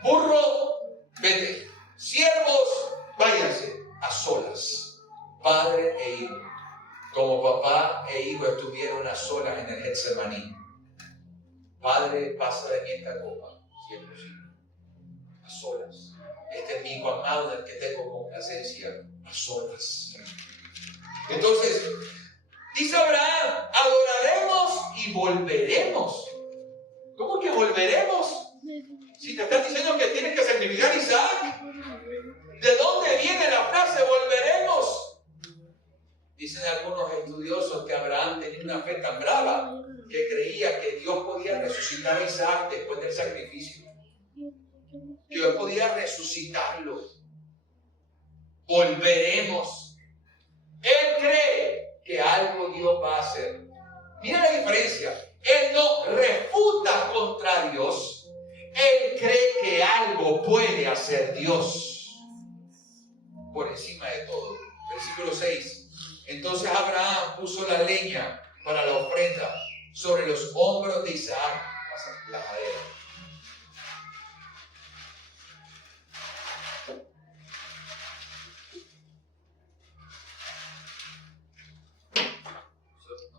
burro, vete. Siervos, váyanse a solas. Padre e hijo. Como papá e hijo estuvieron a solas en el Getsemaní. Padre, pasa de mí esta copa, si es posible. A solas. Este es mi hijo amado en el que tengo complacencia. A solas. Entonces, dice Abraham, adoraremos y volveremos. ¿Cómo que volveremos? Si te están diciendo que tienes que sacrificar a Isaac. ¿De dónde viene la frase volveremos? Dicen algunos estudiosos que Abraham tenía una fe tan brava que creía que Dios podía resucitar a Isaac después del sacrificio. Que Dios podía resucitarlo. Volveremos. Él cree que algo Dios va a hacer. Mira la diferencia. Él no refuta contra Dios. Él cree que algo puede hacer Dios. Por encima de todo. Versículo 6. Entonces Abraham puso la leña para la ofrenda sobre los hombros de Isaac. La madera.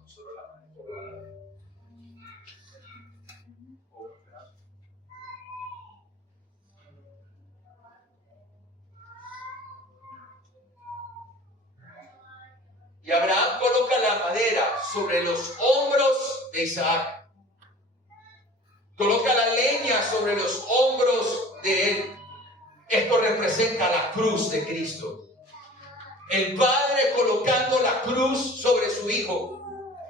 Solo la madera. Y Abraham coloca la madera sobre los hombros de Isaac. Coloca la leña sobre los hombros de él. Esto representa la cruz de Cristo. El Padre colocando la cruz sobre su Hijo.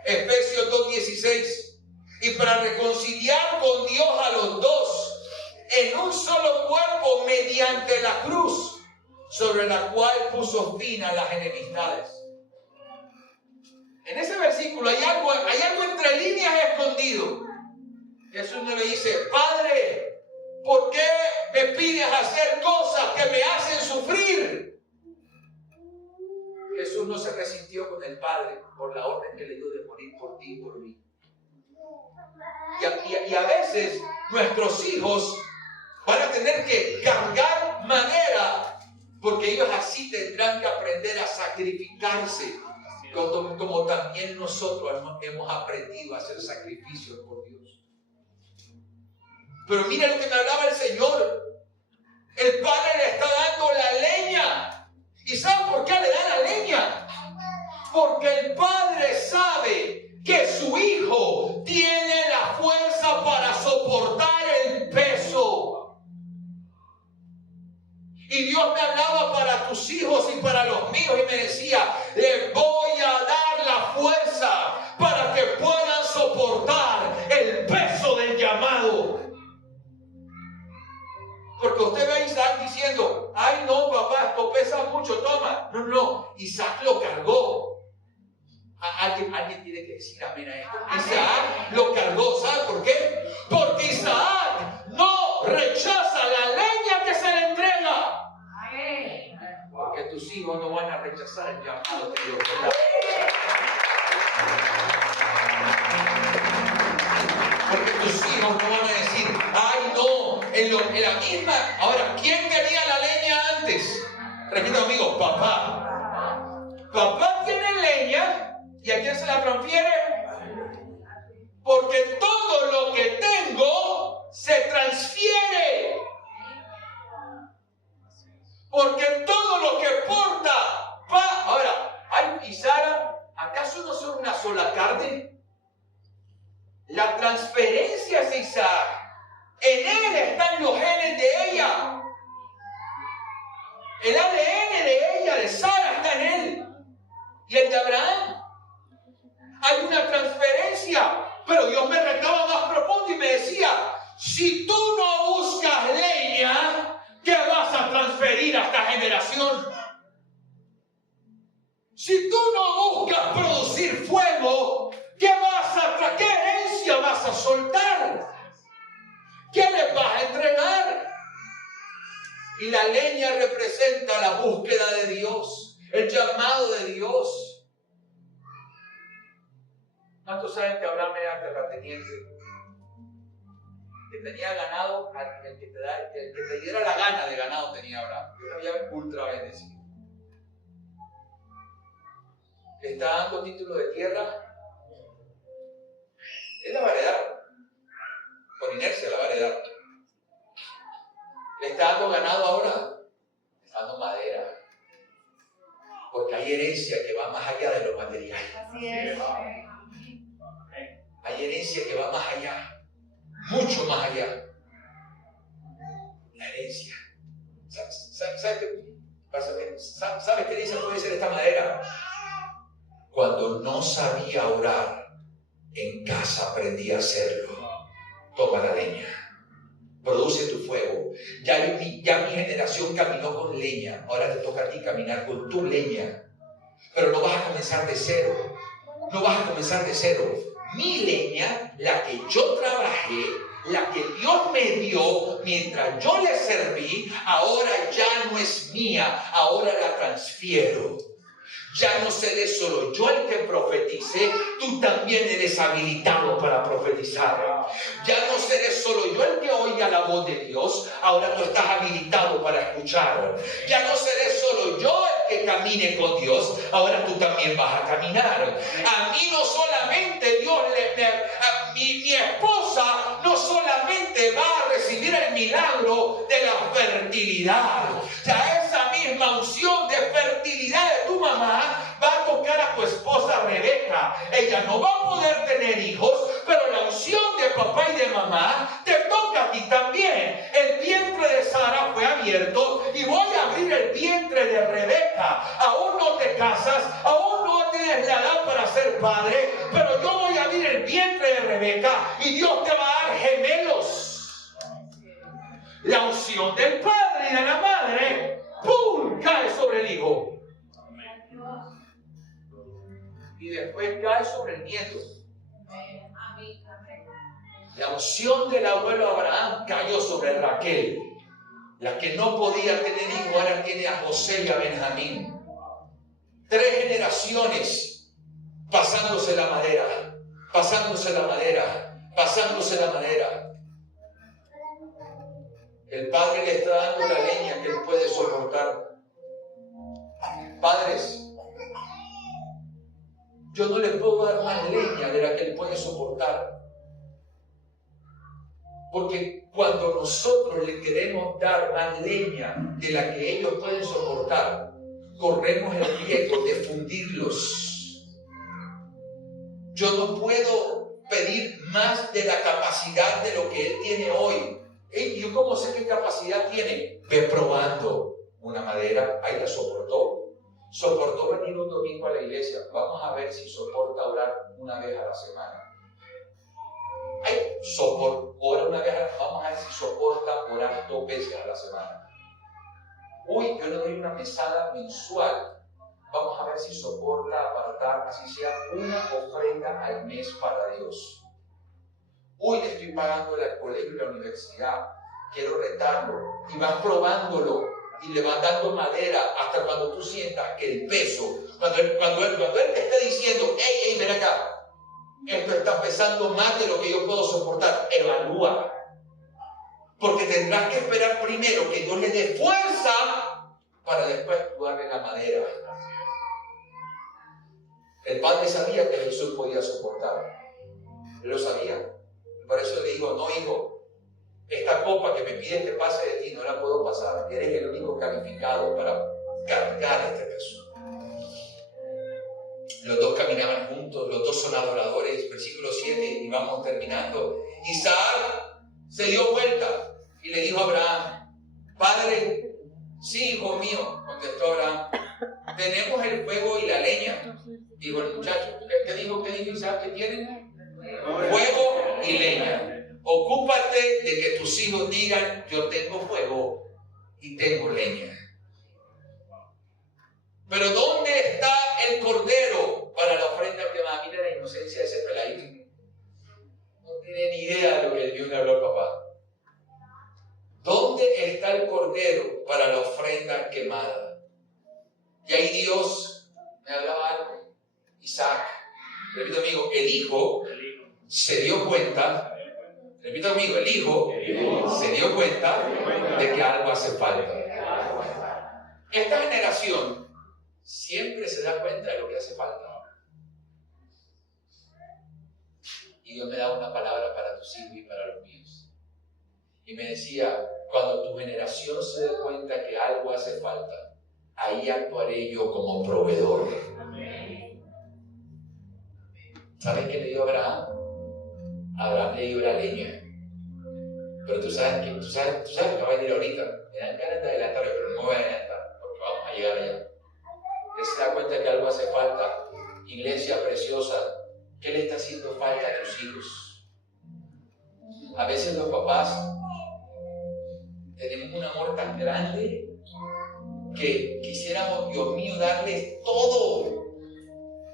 Efesios 2:16. Y para reconciliar con Dios a los dos en un solo cuerpo mediante la cruz, sobre la cual puso fin a las enemistades. En ese versículo hay algo entre líneas escondido. Jesús no le dice: Padre, ¿por qué me pides hacer cosas que me hacen sufrir? Jesús no se resintió con el Padre por la orden que le dio de morir por ti y por mí. Y a veces nuestros hijos van a tener que cargar madera, porque ellos así tendrán que aprender a sacrificarse, como también nosotros hemos aprendido a hacer sacrificios por Dios. Pero mira lo que me hablaba el Señor. El Padre le está dando la leña. ¿Y saben por qué le da la leña? Porque el Padre sabe que su Hijo tiene la fuerza para soportar el peso. Y Dios me hablaba para tus hijos y para los míos y me decía: les voy a dar la fuerza para que puedan soportar el peso del llamado. Porque usted ve a Isaac diciendo: ay no papá, esto pesa mucho, toma. No, Isaac lo cargó. Alguien tiene que decir amén a esto. Isaac lo cargó. ¿Sabe por qué? Porque Isaac no rechaza la leña que se le entrega. Porque tus hijos no van a rechazar el llamado que Dios te da. Porque tus hijos no van a decir: ay no, en la misma. Ahora, ¿quién tenía la leña antes? Repito conmigo: papá. Papá tiene leña. ¿Y a quién se la transfiere? Porque todo lo que tengo se transfiere. Porque todo lo que porta va. Ahora, ¿ay y Sara, acaso no son una sola carne? La transferencia es de Isaac. En él están los genes de ella. El ADN de ella, de Sara, está en él. Y el de Abraham. Hay una transferencia. Pero Dios me retaba más profundo y me decía: si tú no buscas leña, ¿qué vas a transferir a esta generación? Si tú no buscas producir fuego, ¿qué herencia vas a soltar? ¿Qué les vas a entregar? Y la leña representa la búsqueda de Dios, el llamado de Dios. ¿Cuántos saben que Abraham era terrateniente? Que tenía ganado, el que te diera la gana de ganado tenía Abraham. Yo había ultra bendecido. Le está dando título de tierra. Es la variedad. Por inercia la variedad. Le está dando ganado ahora. Le está dando madera. Porque hay herencia que va más allá de lo material. Así es. Hay herencia que va más allá. Mucho más allá. La herencia. ¿Sabes qué herencia puede ser esta madera? Cuando no sabía orar, en casa aprendí a hacerlo. Toma la leña. Produce tu fuego. Ya mi generación caminó con leña. Ahora te toca a ti caminar con tu leña. Pero no vas a comenzar de cero. No vas a comenzar de cero. Mi leña, la que yo trabajé, la que Dios me dio mientras yo le serví, ahora ya no es mía, ahora la transfiero. Ya no seré solo yo el que profetice, tú también eres habilitado para profetizar. Ya no seré solo yo el que oiga la voz de Dios, ahora tú estás habilitado para escuchar. Ya no seré solo yo el que camine con Dios, ahora tú también vas a caminar. A mí no solamente Dios, mi esposa no solamente va a recibir el milagro de la fertilidad, ya esa misma unción de fertilidad de tu mamá va a tocar a tu esposa Rebeca. Ella no va a poder tener hijos, pero la unción de papá y de mamá te toca a ti también. El vientre de Sara fue abierto y voy a abrir el vientre de Rebeca. Aún no te casas, aún no tienes la edad para ser padre, pero yo voy a abrir el vientre de Rebeca y Dios te va a dar gemelos. La unción del padre y de la madre, ¡pum!, cae sobre el hijo. Y después cae sobre el nieto. La unción del abuelo Abraham cayó sobre Raquel. La que no podía tener hijo ahora tiene a José y a Benjamín. 3 generaciones pasándose la madera, pasándose la madera, pasándose la madera. El padre le está dando la leña que él puede soportar. Padres, yo no le puedo dar más leña de la que él puede soportar. Porque cuando nosotros le queremos dar más leña de la que ellos pueden soportar, corremos el riesgo de fundirlos. Yo no puedo pedir más de la capacidad de lo que él tiene hoy. ¿Y yo cómo sé qué capacidad tiene? Ve probando una madera, ahí la soportó. Soportó venir un domingo a la iglesia. Vamos a ver si soporta orar una vez a la semana. Ora una vez a la semana. Vamos a ver si soporta orar 2 veces a la semana. Uy, yo le doy una mesada mensual. Vamos a ver si soporta apartar, así sea, una ofrenda al mes para Dios. Uy, le estoy pagando el colegio y la universidad. Quiero retarlo. Y van probándolo. Y le van dando madera hasta cuando tú sientas que el peso, cuando él te esté diciendo, hey, ven acá, esto está pesando más de lo que yo puedo soportar, evalúa. Porque tendrás que esperar primero que Dios le dé fuerza para después tú darle la madera. El padre sabía que Jesús podía soportar. Él lo sabía. Por eso le digo, no, hijo, esta copa que me pides que pase de ti no la puedo pasar. Eres el único calificado para cargar este peso. Los 2 caminaban juntos, los 2 son adoradores. Versículo 7, y vamos terminando. Isaac se dio vuelta y le dijo a Abraham, Padre, sí, hijo mío, contestó Abraham, tenemos el fuego y la leña. Dijo el muchacho, ¿qué dijo Isaac que tienen? Fuego y leña. Ocúpate de que tus hijos digan, yo tengo fuego y tengo leña. Pero ¿dónde está el cordero para la ofrenda quemada? Mira la inocencia de ese peladito. No tiene ni idea de lo que Dios le habló al papá. ¿Dónde está el cordero para la ofrenda quemada? Y ahí Dios me hablaba algo. Isaac, repito amigo, el hijo se dio cuenta. Repito conmigo, el hijo se dio cuenta de que algo hace falta. Esta generación siempre se da cuenta de lo que hace falta. Y Dios me da una palabra para tus hijos y para los míos. Y me decía, cuando tu generación se dé cuenta que algo hace falta, ahí actuaré yo como proveedor. ¿Sabes qué le dio Abraham? Abraham le dio la leña. Pero tú sabes que va a venir ahorita. Me dan ganas de adelantarlo, pero no me voy a adelantar, porque vamos a llegar allá. Él se da cuenta que algo hace falta. Iglesia preciosa, ¿qué le está haciendo falta a tus hijos? A veces los papás tenemos un amor tan grande que quisiéramos, Dios mío, darles todo.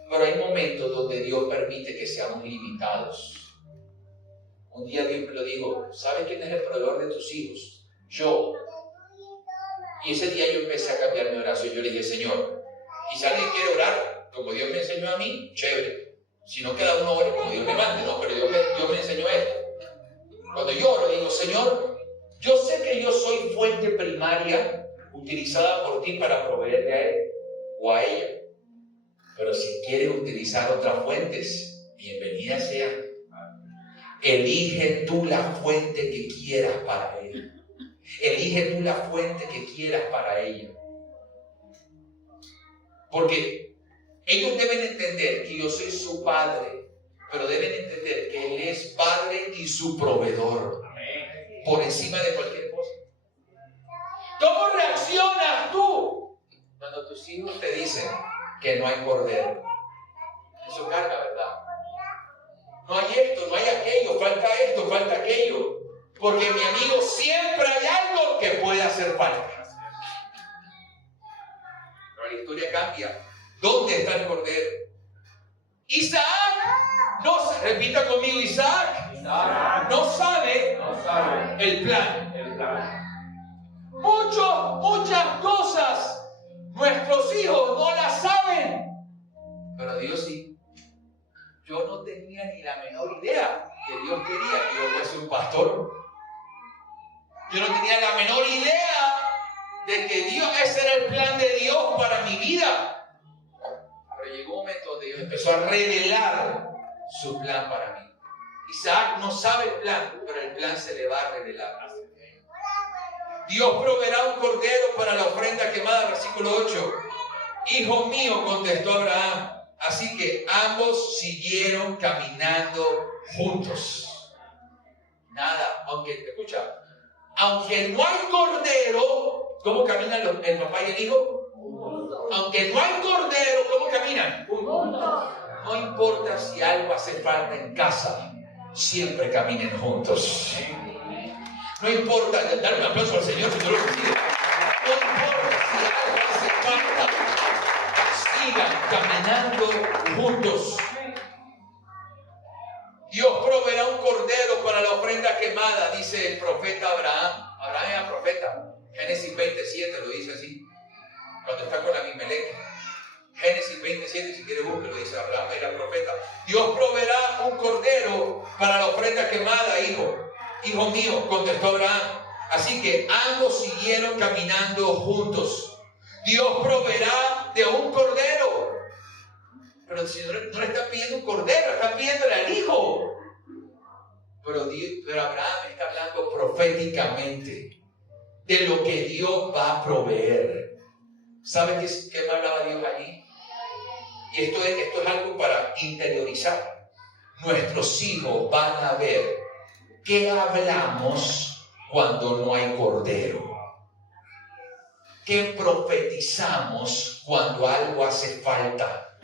Pero hay momentos donde Dios permite que seamos limitados. Un día Dios me lo dijo, ¿sabes quién es el proveedor de tus hijos? Yo. Y ese día yo empecé a cambiar mi oración. Yo le dije, Señor, Y si alguien quiere orar como Dios me enseñó a mí, chévere. Si no, cada uno ore como Dios me mande, ¿no? Pero Dios me enseñó esto. Cuando yo oro, digo, Señor, yo sé que yo soy fuente primaria utilizada por ti para proveerle a él o a ella. Pero si quieres utilizar otras fuentes, bienvenida sea. Elige tú la fuente que quieras para él. Elige tú la fuente que quieras para ella. Porque ellos deben entender que yo soy su padre, pero deben entender que él es padre y su proveedor. Por encima de cualquier cosa. ¿Cómo reaccionas tú cuando tus hijos te dicen que no hay cordero? Eso carga, ¿verdad? No hay esto, no hay aquello, falta esto, falta aquello. Porque mi amigo, siempre hay algo que puede hacer falta. Pero la historia cambia. ¿Dónde está el cordero? Isaac, repita conmigo, Isaac no sabe el plan. Muchas cosas nuestros hijos no las saben, pero Dios sí. Yo no tenía ni la menor idea que Dios quería que yo fuese un pastor. Yo no tenía la menor idea de que ese era el plan de Dios para mi vida. Pero llegó un momento donde Dios empezó a revelar su plan para mí. Isaac no sabe el plan, pero el plan se le va a revelar. Dios proveerá un cordero para la ofrenda quemada, versículo 8. Hijo mío, contestó Abraham. Así que ambos siguieron caminando juntos. Nada, aunque no hay cordero, ¿cómo caminan el papá y el hijo? Aunque no hay cordero, ¿cómo caminan? Juntos. No importa si algo hace falta en casa, siempre caminen juntos. No importa, dar un aplauso al Señor si no lo recibe. No importa si algo hace falta, sigan caminando juntos. Dios proveerá un cordero para la ofrenda quemada, dice el profeta Abraham. Abraham era profeta. Génesis 27 lo dice así. Cuando está con Abimelech. Génesis 27, si quiere busque, lo dice Abraham, era profeta. Dios proveerá un cordero para la ofrenda quemada, hijo mío, contestó Abraham. Así que ambos siguieron caminando juntos. Dios proveerá de un cordero. Pero el Señor no le está pidiendo un cordero, está pidiéndole al hijo. Pero Abraham está hablando proféticamente de lo que Dios va a proveer. ¿Sabe qué me hablaba Dios allí? Y esto es algo para interiorizar. Nuestros hijos van a ver qué hablamos cuando no hay cordero. ¿Qué profetizamos cuando algo hace falta?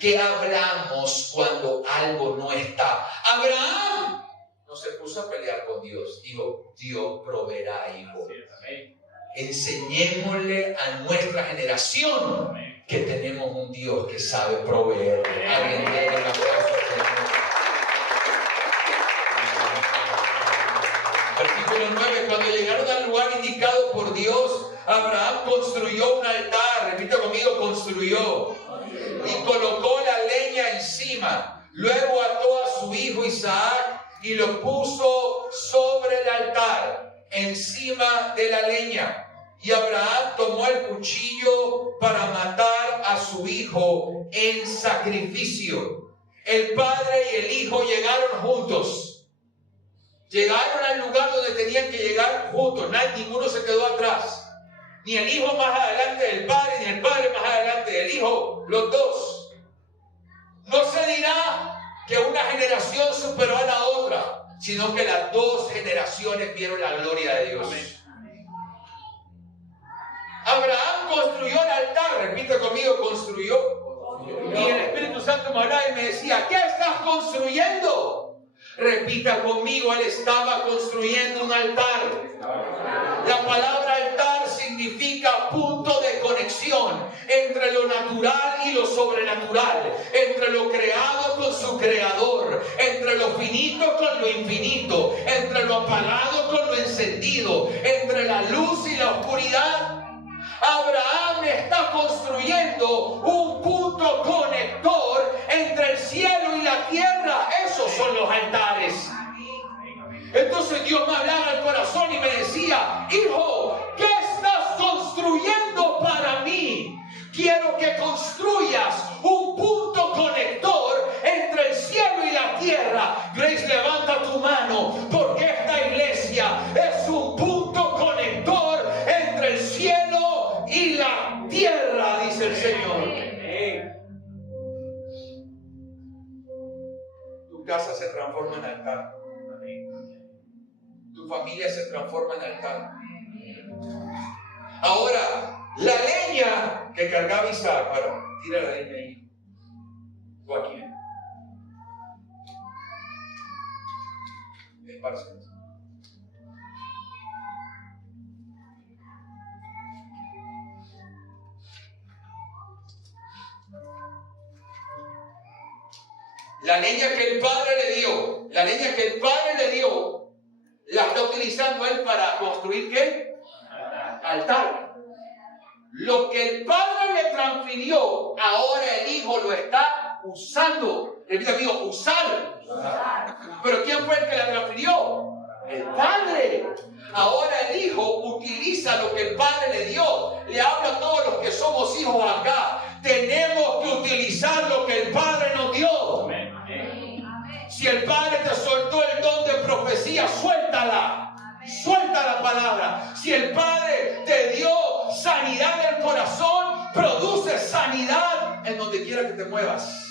¿Qué hablamos cuando algo no está? Abraham no se puso a pelear con Dios. Dijo, Dios proveerá, hijo. Enseñémosle a nuestra generación que tenemos un Dios que sabe proveer. Alguien tiene la fuerza. Versículo 9. Cuando llegaron al lugar indicado por Dios, Abraham construyó un altar. Repita conmigo, construyó. Y colocó la leña encima. Luego ató a su hijo Isaac y lo puso sobre el altar, encima de la leña. Y Abraham tomó el cuchillo para matar a su hijo en sacrificio. El padre y el hijo llegaron juntos. Llegaron al lugar donde tenían que llegar juntos. Ninguno se quedó atrás. Ni el hijo más adelante del padre, ni el padre más adelante del hijo. Los dos. No se dirá que una generación superó a la otra, sino que las dos generaciones vieron la gloria de Dios. Amén. Abraham construyó el altar. Repita conmigo, construyó. Y el Espíritu Santo me hablaba y me decía, ¿qué estás construyendo? Repita conmigo, él estaba construyendo un altar. La palabra altar significa punto de conexión entre lo natural y lo sobrenatural, entre lo creado con su creador, entre lo finito con lo infinito, entre lo apagado con lo encendido, entre la luz y la oscuridad. Abraham está está construyendo un punto conector entre el cielo y la tierra. Esos son los altares. Entonces Dios me hablaba al corazón y me decía: hijo, ¿qué estás construyendo para mí? Quiero que construyas un punto conector entre el cielo y la tierra. Grace, levanta tu mano, porque esta iglesia es un punto conector entre el cielo y la tierra, dice el Señor. Tu casa se transforma en altar. Tu familia se transforma en altar. Ahora, la leña que cargaba Isaac, para tira la leña ahí. Tú aquí. Esparce. La leña que el Padre le dio, la está utilizando él para construir ¿qué? Altar. Lo que el Padre le transfirió, ahora el Hijo lo está usando. Repita conmigo, usar. Pero ¿quién fue el que la transfirió? El Padre. Ahora el Hijo utiliza lo que el Padre le dio. Le habla a todos los que somos hijos acá. Tenemos que utilizar lo que el Padre nos dio. Si el Padre te soltó el don de profecía, suéltala. Suelta la palabra. Si el Padre te dio sanidad del corazón, produce sanidad en donde quiera que te muevas.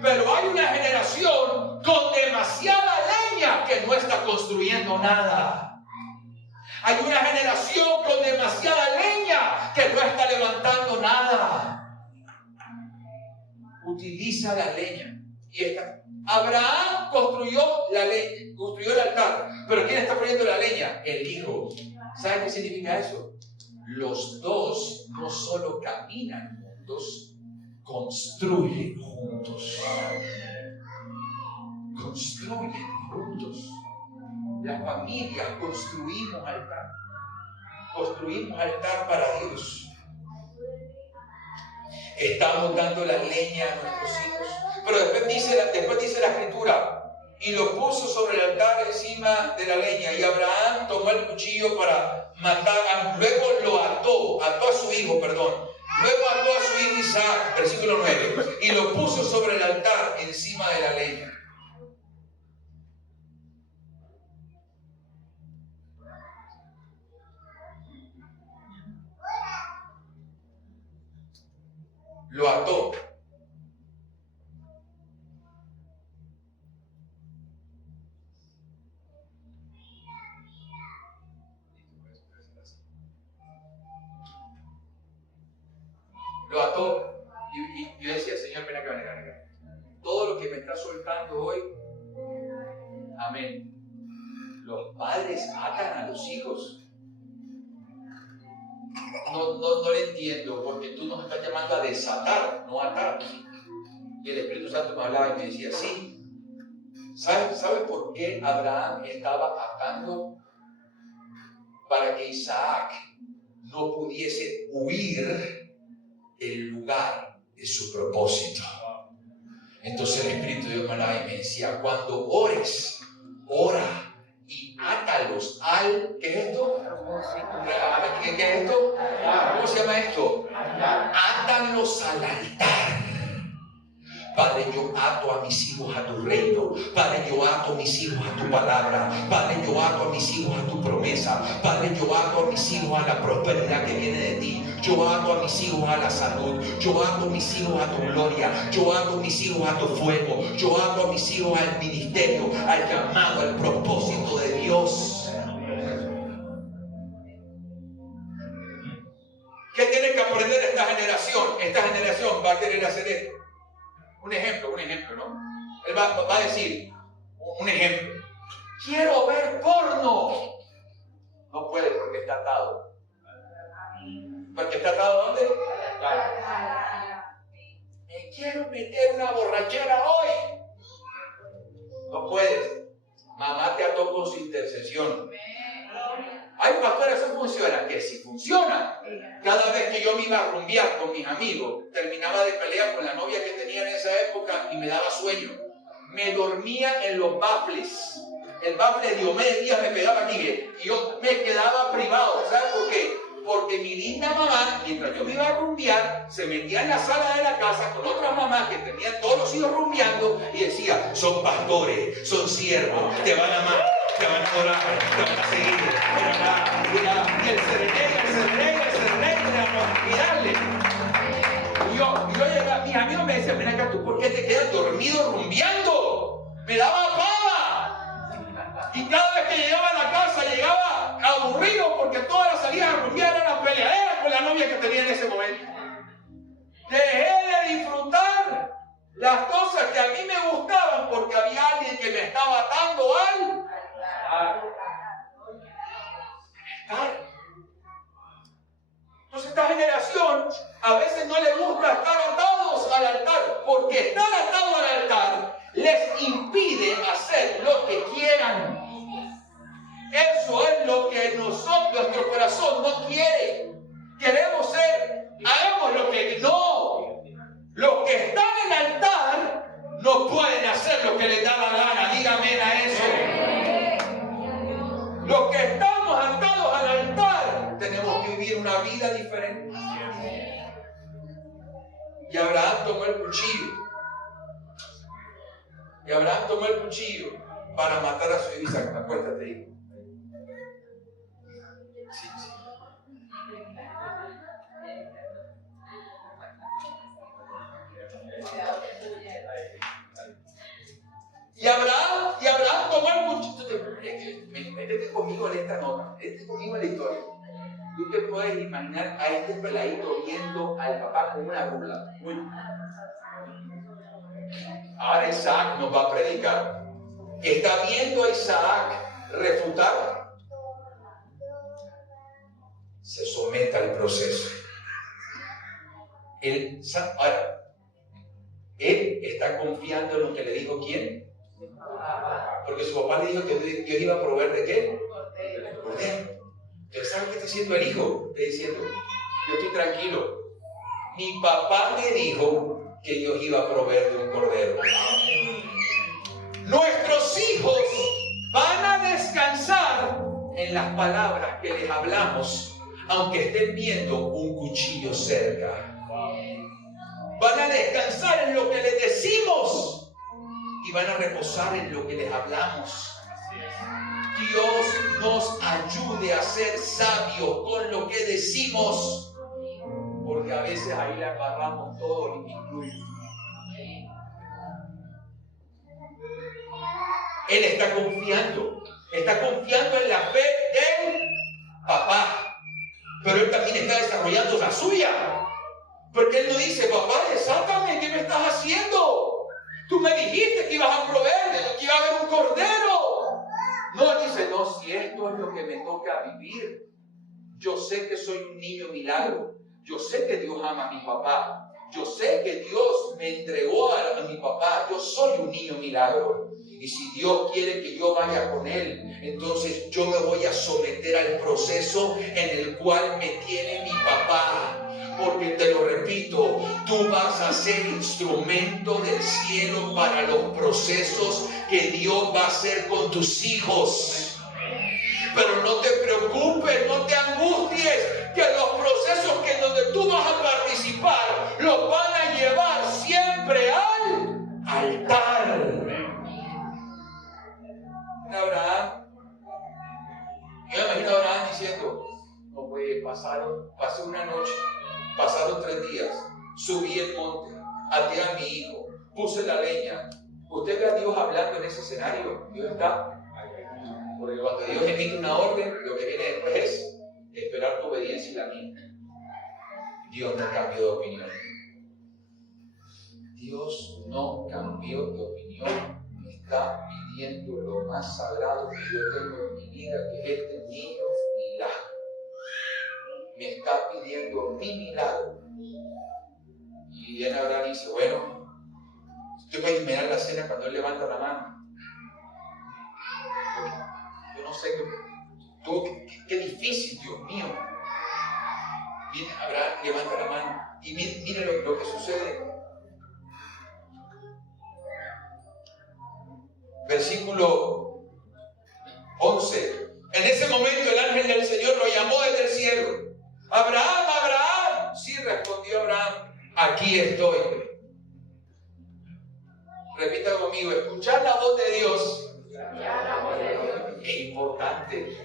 Pero hay una generación con demasiada leña que no está construyendo nada. Hay una generación con demasiada leña que no está levantando nada. Utiliza la leña. Y esta. Abraham construyó el altar. Pero ¿quién está poniendo la leña? El Hijo. ¿Sabe qué significa eso? Los dos no solo caminan juntos, construyen juntos. Construyen juntos. Las familias construimos altar. Construimos altar para Dios. Estamos dando la leña a nuestros hijos. Pero después dice la Escritura: y lo puso sobre el altar encima de la leña. Y Abraham tomó el cuchillo para matar. Luego lo ató a su hijo, Luego ató a su hijo Isaac, versículo 9. Y lo puso sobre el altar encima de la leña. Lo ató. Lo ató. Y yo decía: Señor, ven acá, ven acá. Todo lo que me está soltando hoy, amén. Los padres atan a los hijos. No le entiendo, porque tú nos estás llamando a desatar, no a atar. Y el Espíritu Santo me hablaba y me decía: sí. ¿Sabe por qué Abraham estaba atando? Para que Isaac no pudiese huir del lugar de su propósito. Entonces el Espíritu de Dios me hablaba y me decía: cuando ores, ora y átalos al... ¿qué es esto? ¿Qué es esto? ¿Cómo se llama esto? Átalos al altar. Padre, yo ato a mis hijos a tu reino. Padre, yo ato a mis hijos a tu palabra. Padre, yo ato a mis hijos a tu promesa. Padre, yo ato a mis hijos a la prosperidad que viene de ti. Yo ato a mis hijos a la salud. Yo ato a mis hijos a tu gloria. Yo ato a mis hijos a tu fuego. Yo ato a mis hijos al ministerio, al llamado, al propósito de Dios. ¿Qué tiene que aprender esta generación? Esta generación va a querer hacer esto. Un ejemplo, ¿no? Él va a decir, un ejemplo: quiero ver porno. No puede, porque está atado. ¿Porque está atado dónde? Me quiero meter una borrachera hoy. No puedes. Mamá te ató con su intercesión. Ay, pastor, eso funciona. Que si funciona. Cada vez que yo me iba a rumbear con mis amigos, terminaba de pelear con la novia que tenía en esa época y me daba sueño. Me dormía en los baffles. El baffle de Diomedes Díaz me pegaba aquí y yo me quedaba privado. ¿Sabes por qué? Porque mi linda mamá, mientras yo me iba a rumbear, se metía en la sala de la casa con otras mamás que tenían todos los hijos rumbeando y decía, son pastores, son siervos, te van a amar, te van a adorar, te van a seguir. Y el serenero, y darle. Y yo llegaba, mis amigos me decían, ven acá, ¿tú por qué te quedas dormido rumbeando? Me daba pava. Y cada vez que llegaba a la casa, llegaba aburrido porque todas las salidas a rumbear eran peleaderas con la novia que tenía en ese momento. Dejé de disfrutar las cosas que a mí me gustaban porque había alguien que me estaba atando al altar. Entonces esta generación a veces no le gusta estar atados al altar, porque estar atado al altar les impide hacer lo que quieran. Eso es lo que nuestro corazón no quiere. Queremos ser, hagamos lo que no. Los que están en el altar no pueden hacer lo que les da la gana. Dígame a eso. Los que estamos atados al altar tenemos que vivir una vida diferente. Y Abraham tomó el cuchillo. Para matar a su hijo Isaac. Acuéstate, hijo. Sí. Y Abraham tomó el cuchillo. Métete conmigo en esta nota. Métete conmigo en la historia. Tú te puedes imaginar a este peladito viendo al papá con una burla. Ahora Isaac nos va a predicar. Está viendo a Isaac refutar. Se somete al proceso. Él está confiando en lo que le dijo ¿quién? Porque su papá le dijo que Dios iba a proveer ¿de qué? De cordero. Entonces, ¿sabe qué está diciendo el hijo? Está diciendo, yo estoy tranquilo. Mi papá me dijo que Dios iba a proveer de un cordero. Nuestros hijos van a descansar en las palabras que les hablamos, aunque estén viendo un cuchillo cerca. Van a descansar en lo que les decimos y van a reposar en lo que les hablamos. Dios nos ayude a ser sabios con lo que decimos, porque a veces ahí le agarramos todo, incluido. Él está confiando en la fe del papá, pero él también está desarrollando la suya, porque él no dice, papá, desátame, ¿qué me estás haciendo? Tú me dijiste que ibas a proveer, que iba a haber un cordero. No, él dice, no, si esto es lo que me toca vivir, yo sé que soy un niño milagro, yo sé que Dios ama a mi papá, yo sé que Dios me entregó a mi papá, yo soy un niño milagro. Y si Dios quiere que yo vaya con Él, entonces yo me voy a someter al proceso en el cual me tiene mi papá. Porque te lo repito, tú vas a ser instrumento del cielo para los procesos que Dios va a hacer con tus hijos. Pero no te preocupes, no te angusties, que los procesos que donde tú vas a participar los van a llevar siempre al altar. Abraham, yo me imagino a Abraham diciendo, no puede, pasé una noche, pasaron 3 días, subí el monte, até a mi hijo, puse la leña. Usted ve a Dios hablando en ese escenario. Dios está, porque cuando Dios emite una orden, lo que viene después es esperar tu obediencia y la mía. Dios no cambió de opinión. Dios no cambió de opinión. Me está pidiendo lo más sagrado que yo tengo en mi vida, que es este niño milagro. Me está pidiendo mi milagro. Y viene Abraham y dice, bueno, usted puede mirar la cena cuando él levanta la mano. Yo no sé qué. Qué difícil, Dios mío. Viene Abraham, levanta la mano y mire lo que sucede. Versículo 11. En ese momento el ángel del Señor lo llamó desde el cielo. Abraham, Abraham. Sí, respondió Abraham. Aquí estoy. Repita conmigo, escuchar la voz de Dios. Es importante.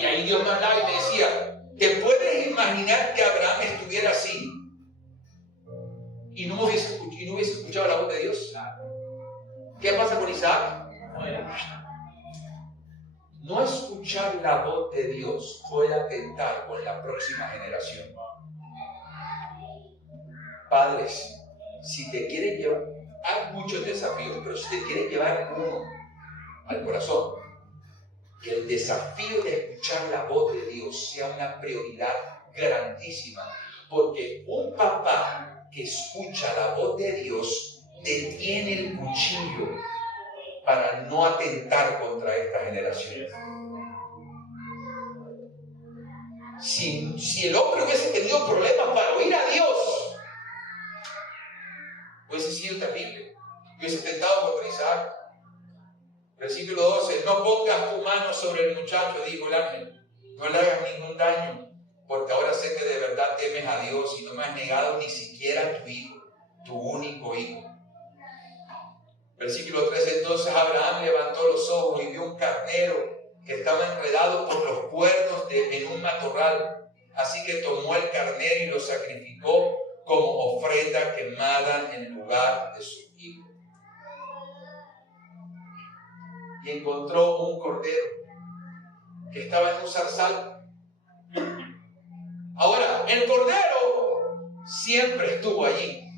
Y ahí Dios me hablaba y me decía, ¿te puedes imaginar que Abraham estuviera así y no hubiese escuchado la voz de Dios? ¿Qué pasa con Isaac? No escuchar la voz de Dios puede atentar con la próxima generación. Padres, si te quieren llevar, hay muchos desafíos, pero si te quieren llevar uno al corazón, que el desafío de escuchar la voz de Dios sea una prioridad grandísima, porque un papá que escucha la voz de Dios detiene el cuchillo para no atentar contra esta generación. Si el hombre hubiese tenido problemas para oír a Dios, hubiese sido terrible, hubiese tentado contra Isaac. Versículo 12, no pongas tu mano sobre el muchacho, dijo el ángel, no le hagas ningún daño, porque ahora sé que de verdad temes a Dios y no me has negado ni siquiera a tu hijo, tu único hijo. Versículo 13, entonces Abraham levantó los ojos y vio un carnero que estaba enredado por los cuernos en un matorral. Así que tomó el carnero y lo sacrificó como ofrenda quemada en lugar de su hijo. Y encontró un cordero que estaba en un zarzal. Ahora, el cordero siempre estuvo allí,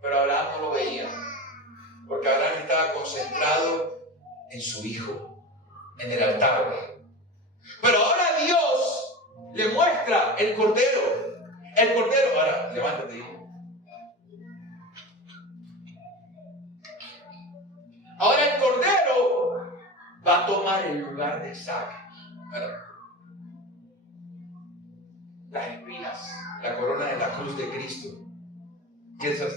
pero Abraham no lo veía, porque Abraham estaba concentrado en su hijo, en el altar. Pero ahora Dios le muestra el cordero. El cordero, ahora, levántate, hijo. Ahora el cordero va a tomar el lugar de Isaac. Las espinas, la corona de la cruz de Cristo.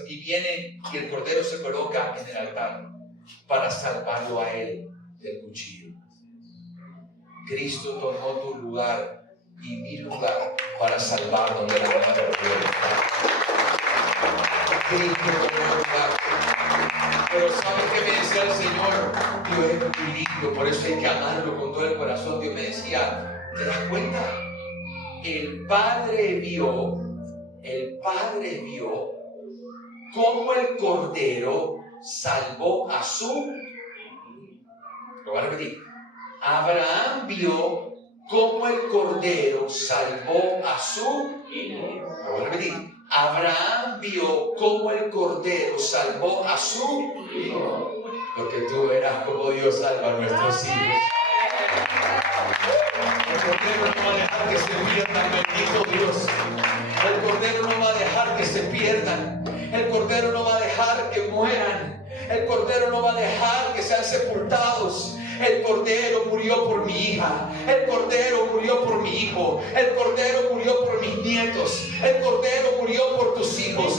Y viene y el cordero se coloca en el altar para salvarlo a él del cuchillo. Cristo tomó tu lugar y mi lugar para salvarnos de la muerte. Cristo tomó tu lugar. Pero ¿saben qué me decía el Señor? Dios es muy lindo, por eso hay que amarlo con todo el corazón. Dios me decía, ¿te das cuenta? El Padre vio cómo el Cordero salvó a su... Lo voy a repetir. Abraham vio cómo el Cordero salvó a su... Lo voy a repetir. Abraham vio cómo el Cordero salvó a su hijo, porque tú verás cómo Dios salva a nuestros hijos. El Cordero no va a dejar que se pierdan, bendito Dios. El Cordero no va a dejar que se pierdan. El Cordero no va a dejar que mueran. El Cordero no va a dejar que sean sepultados. El Cordero murió por mi hija. El Cordero murió por mi hijo. El Cordero murió por mis nietos. El Cordero murió por tus hijos.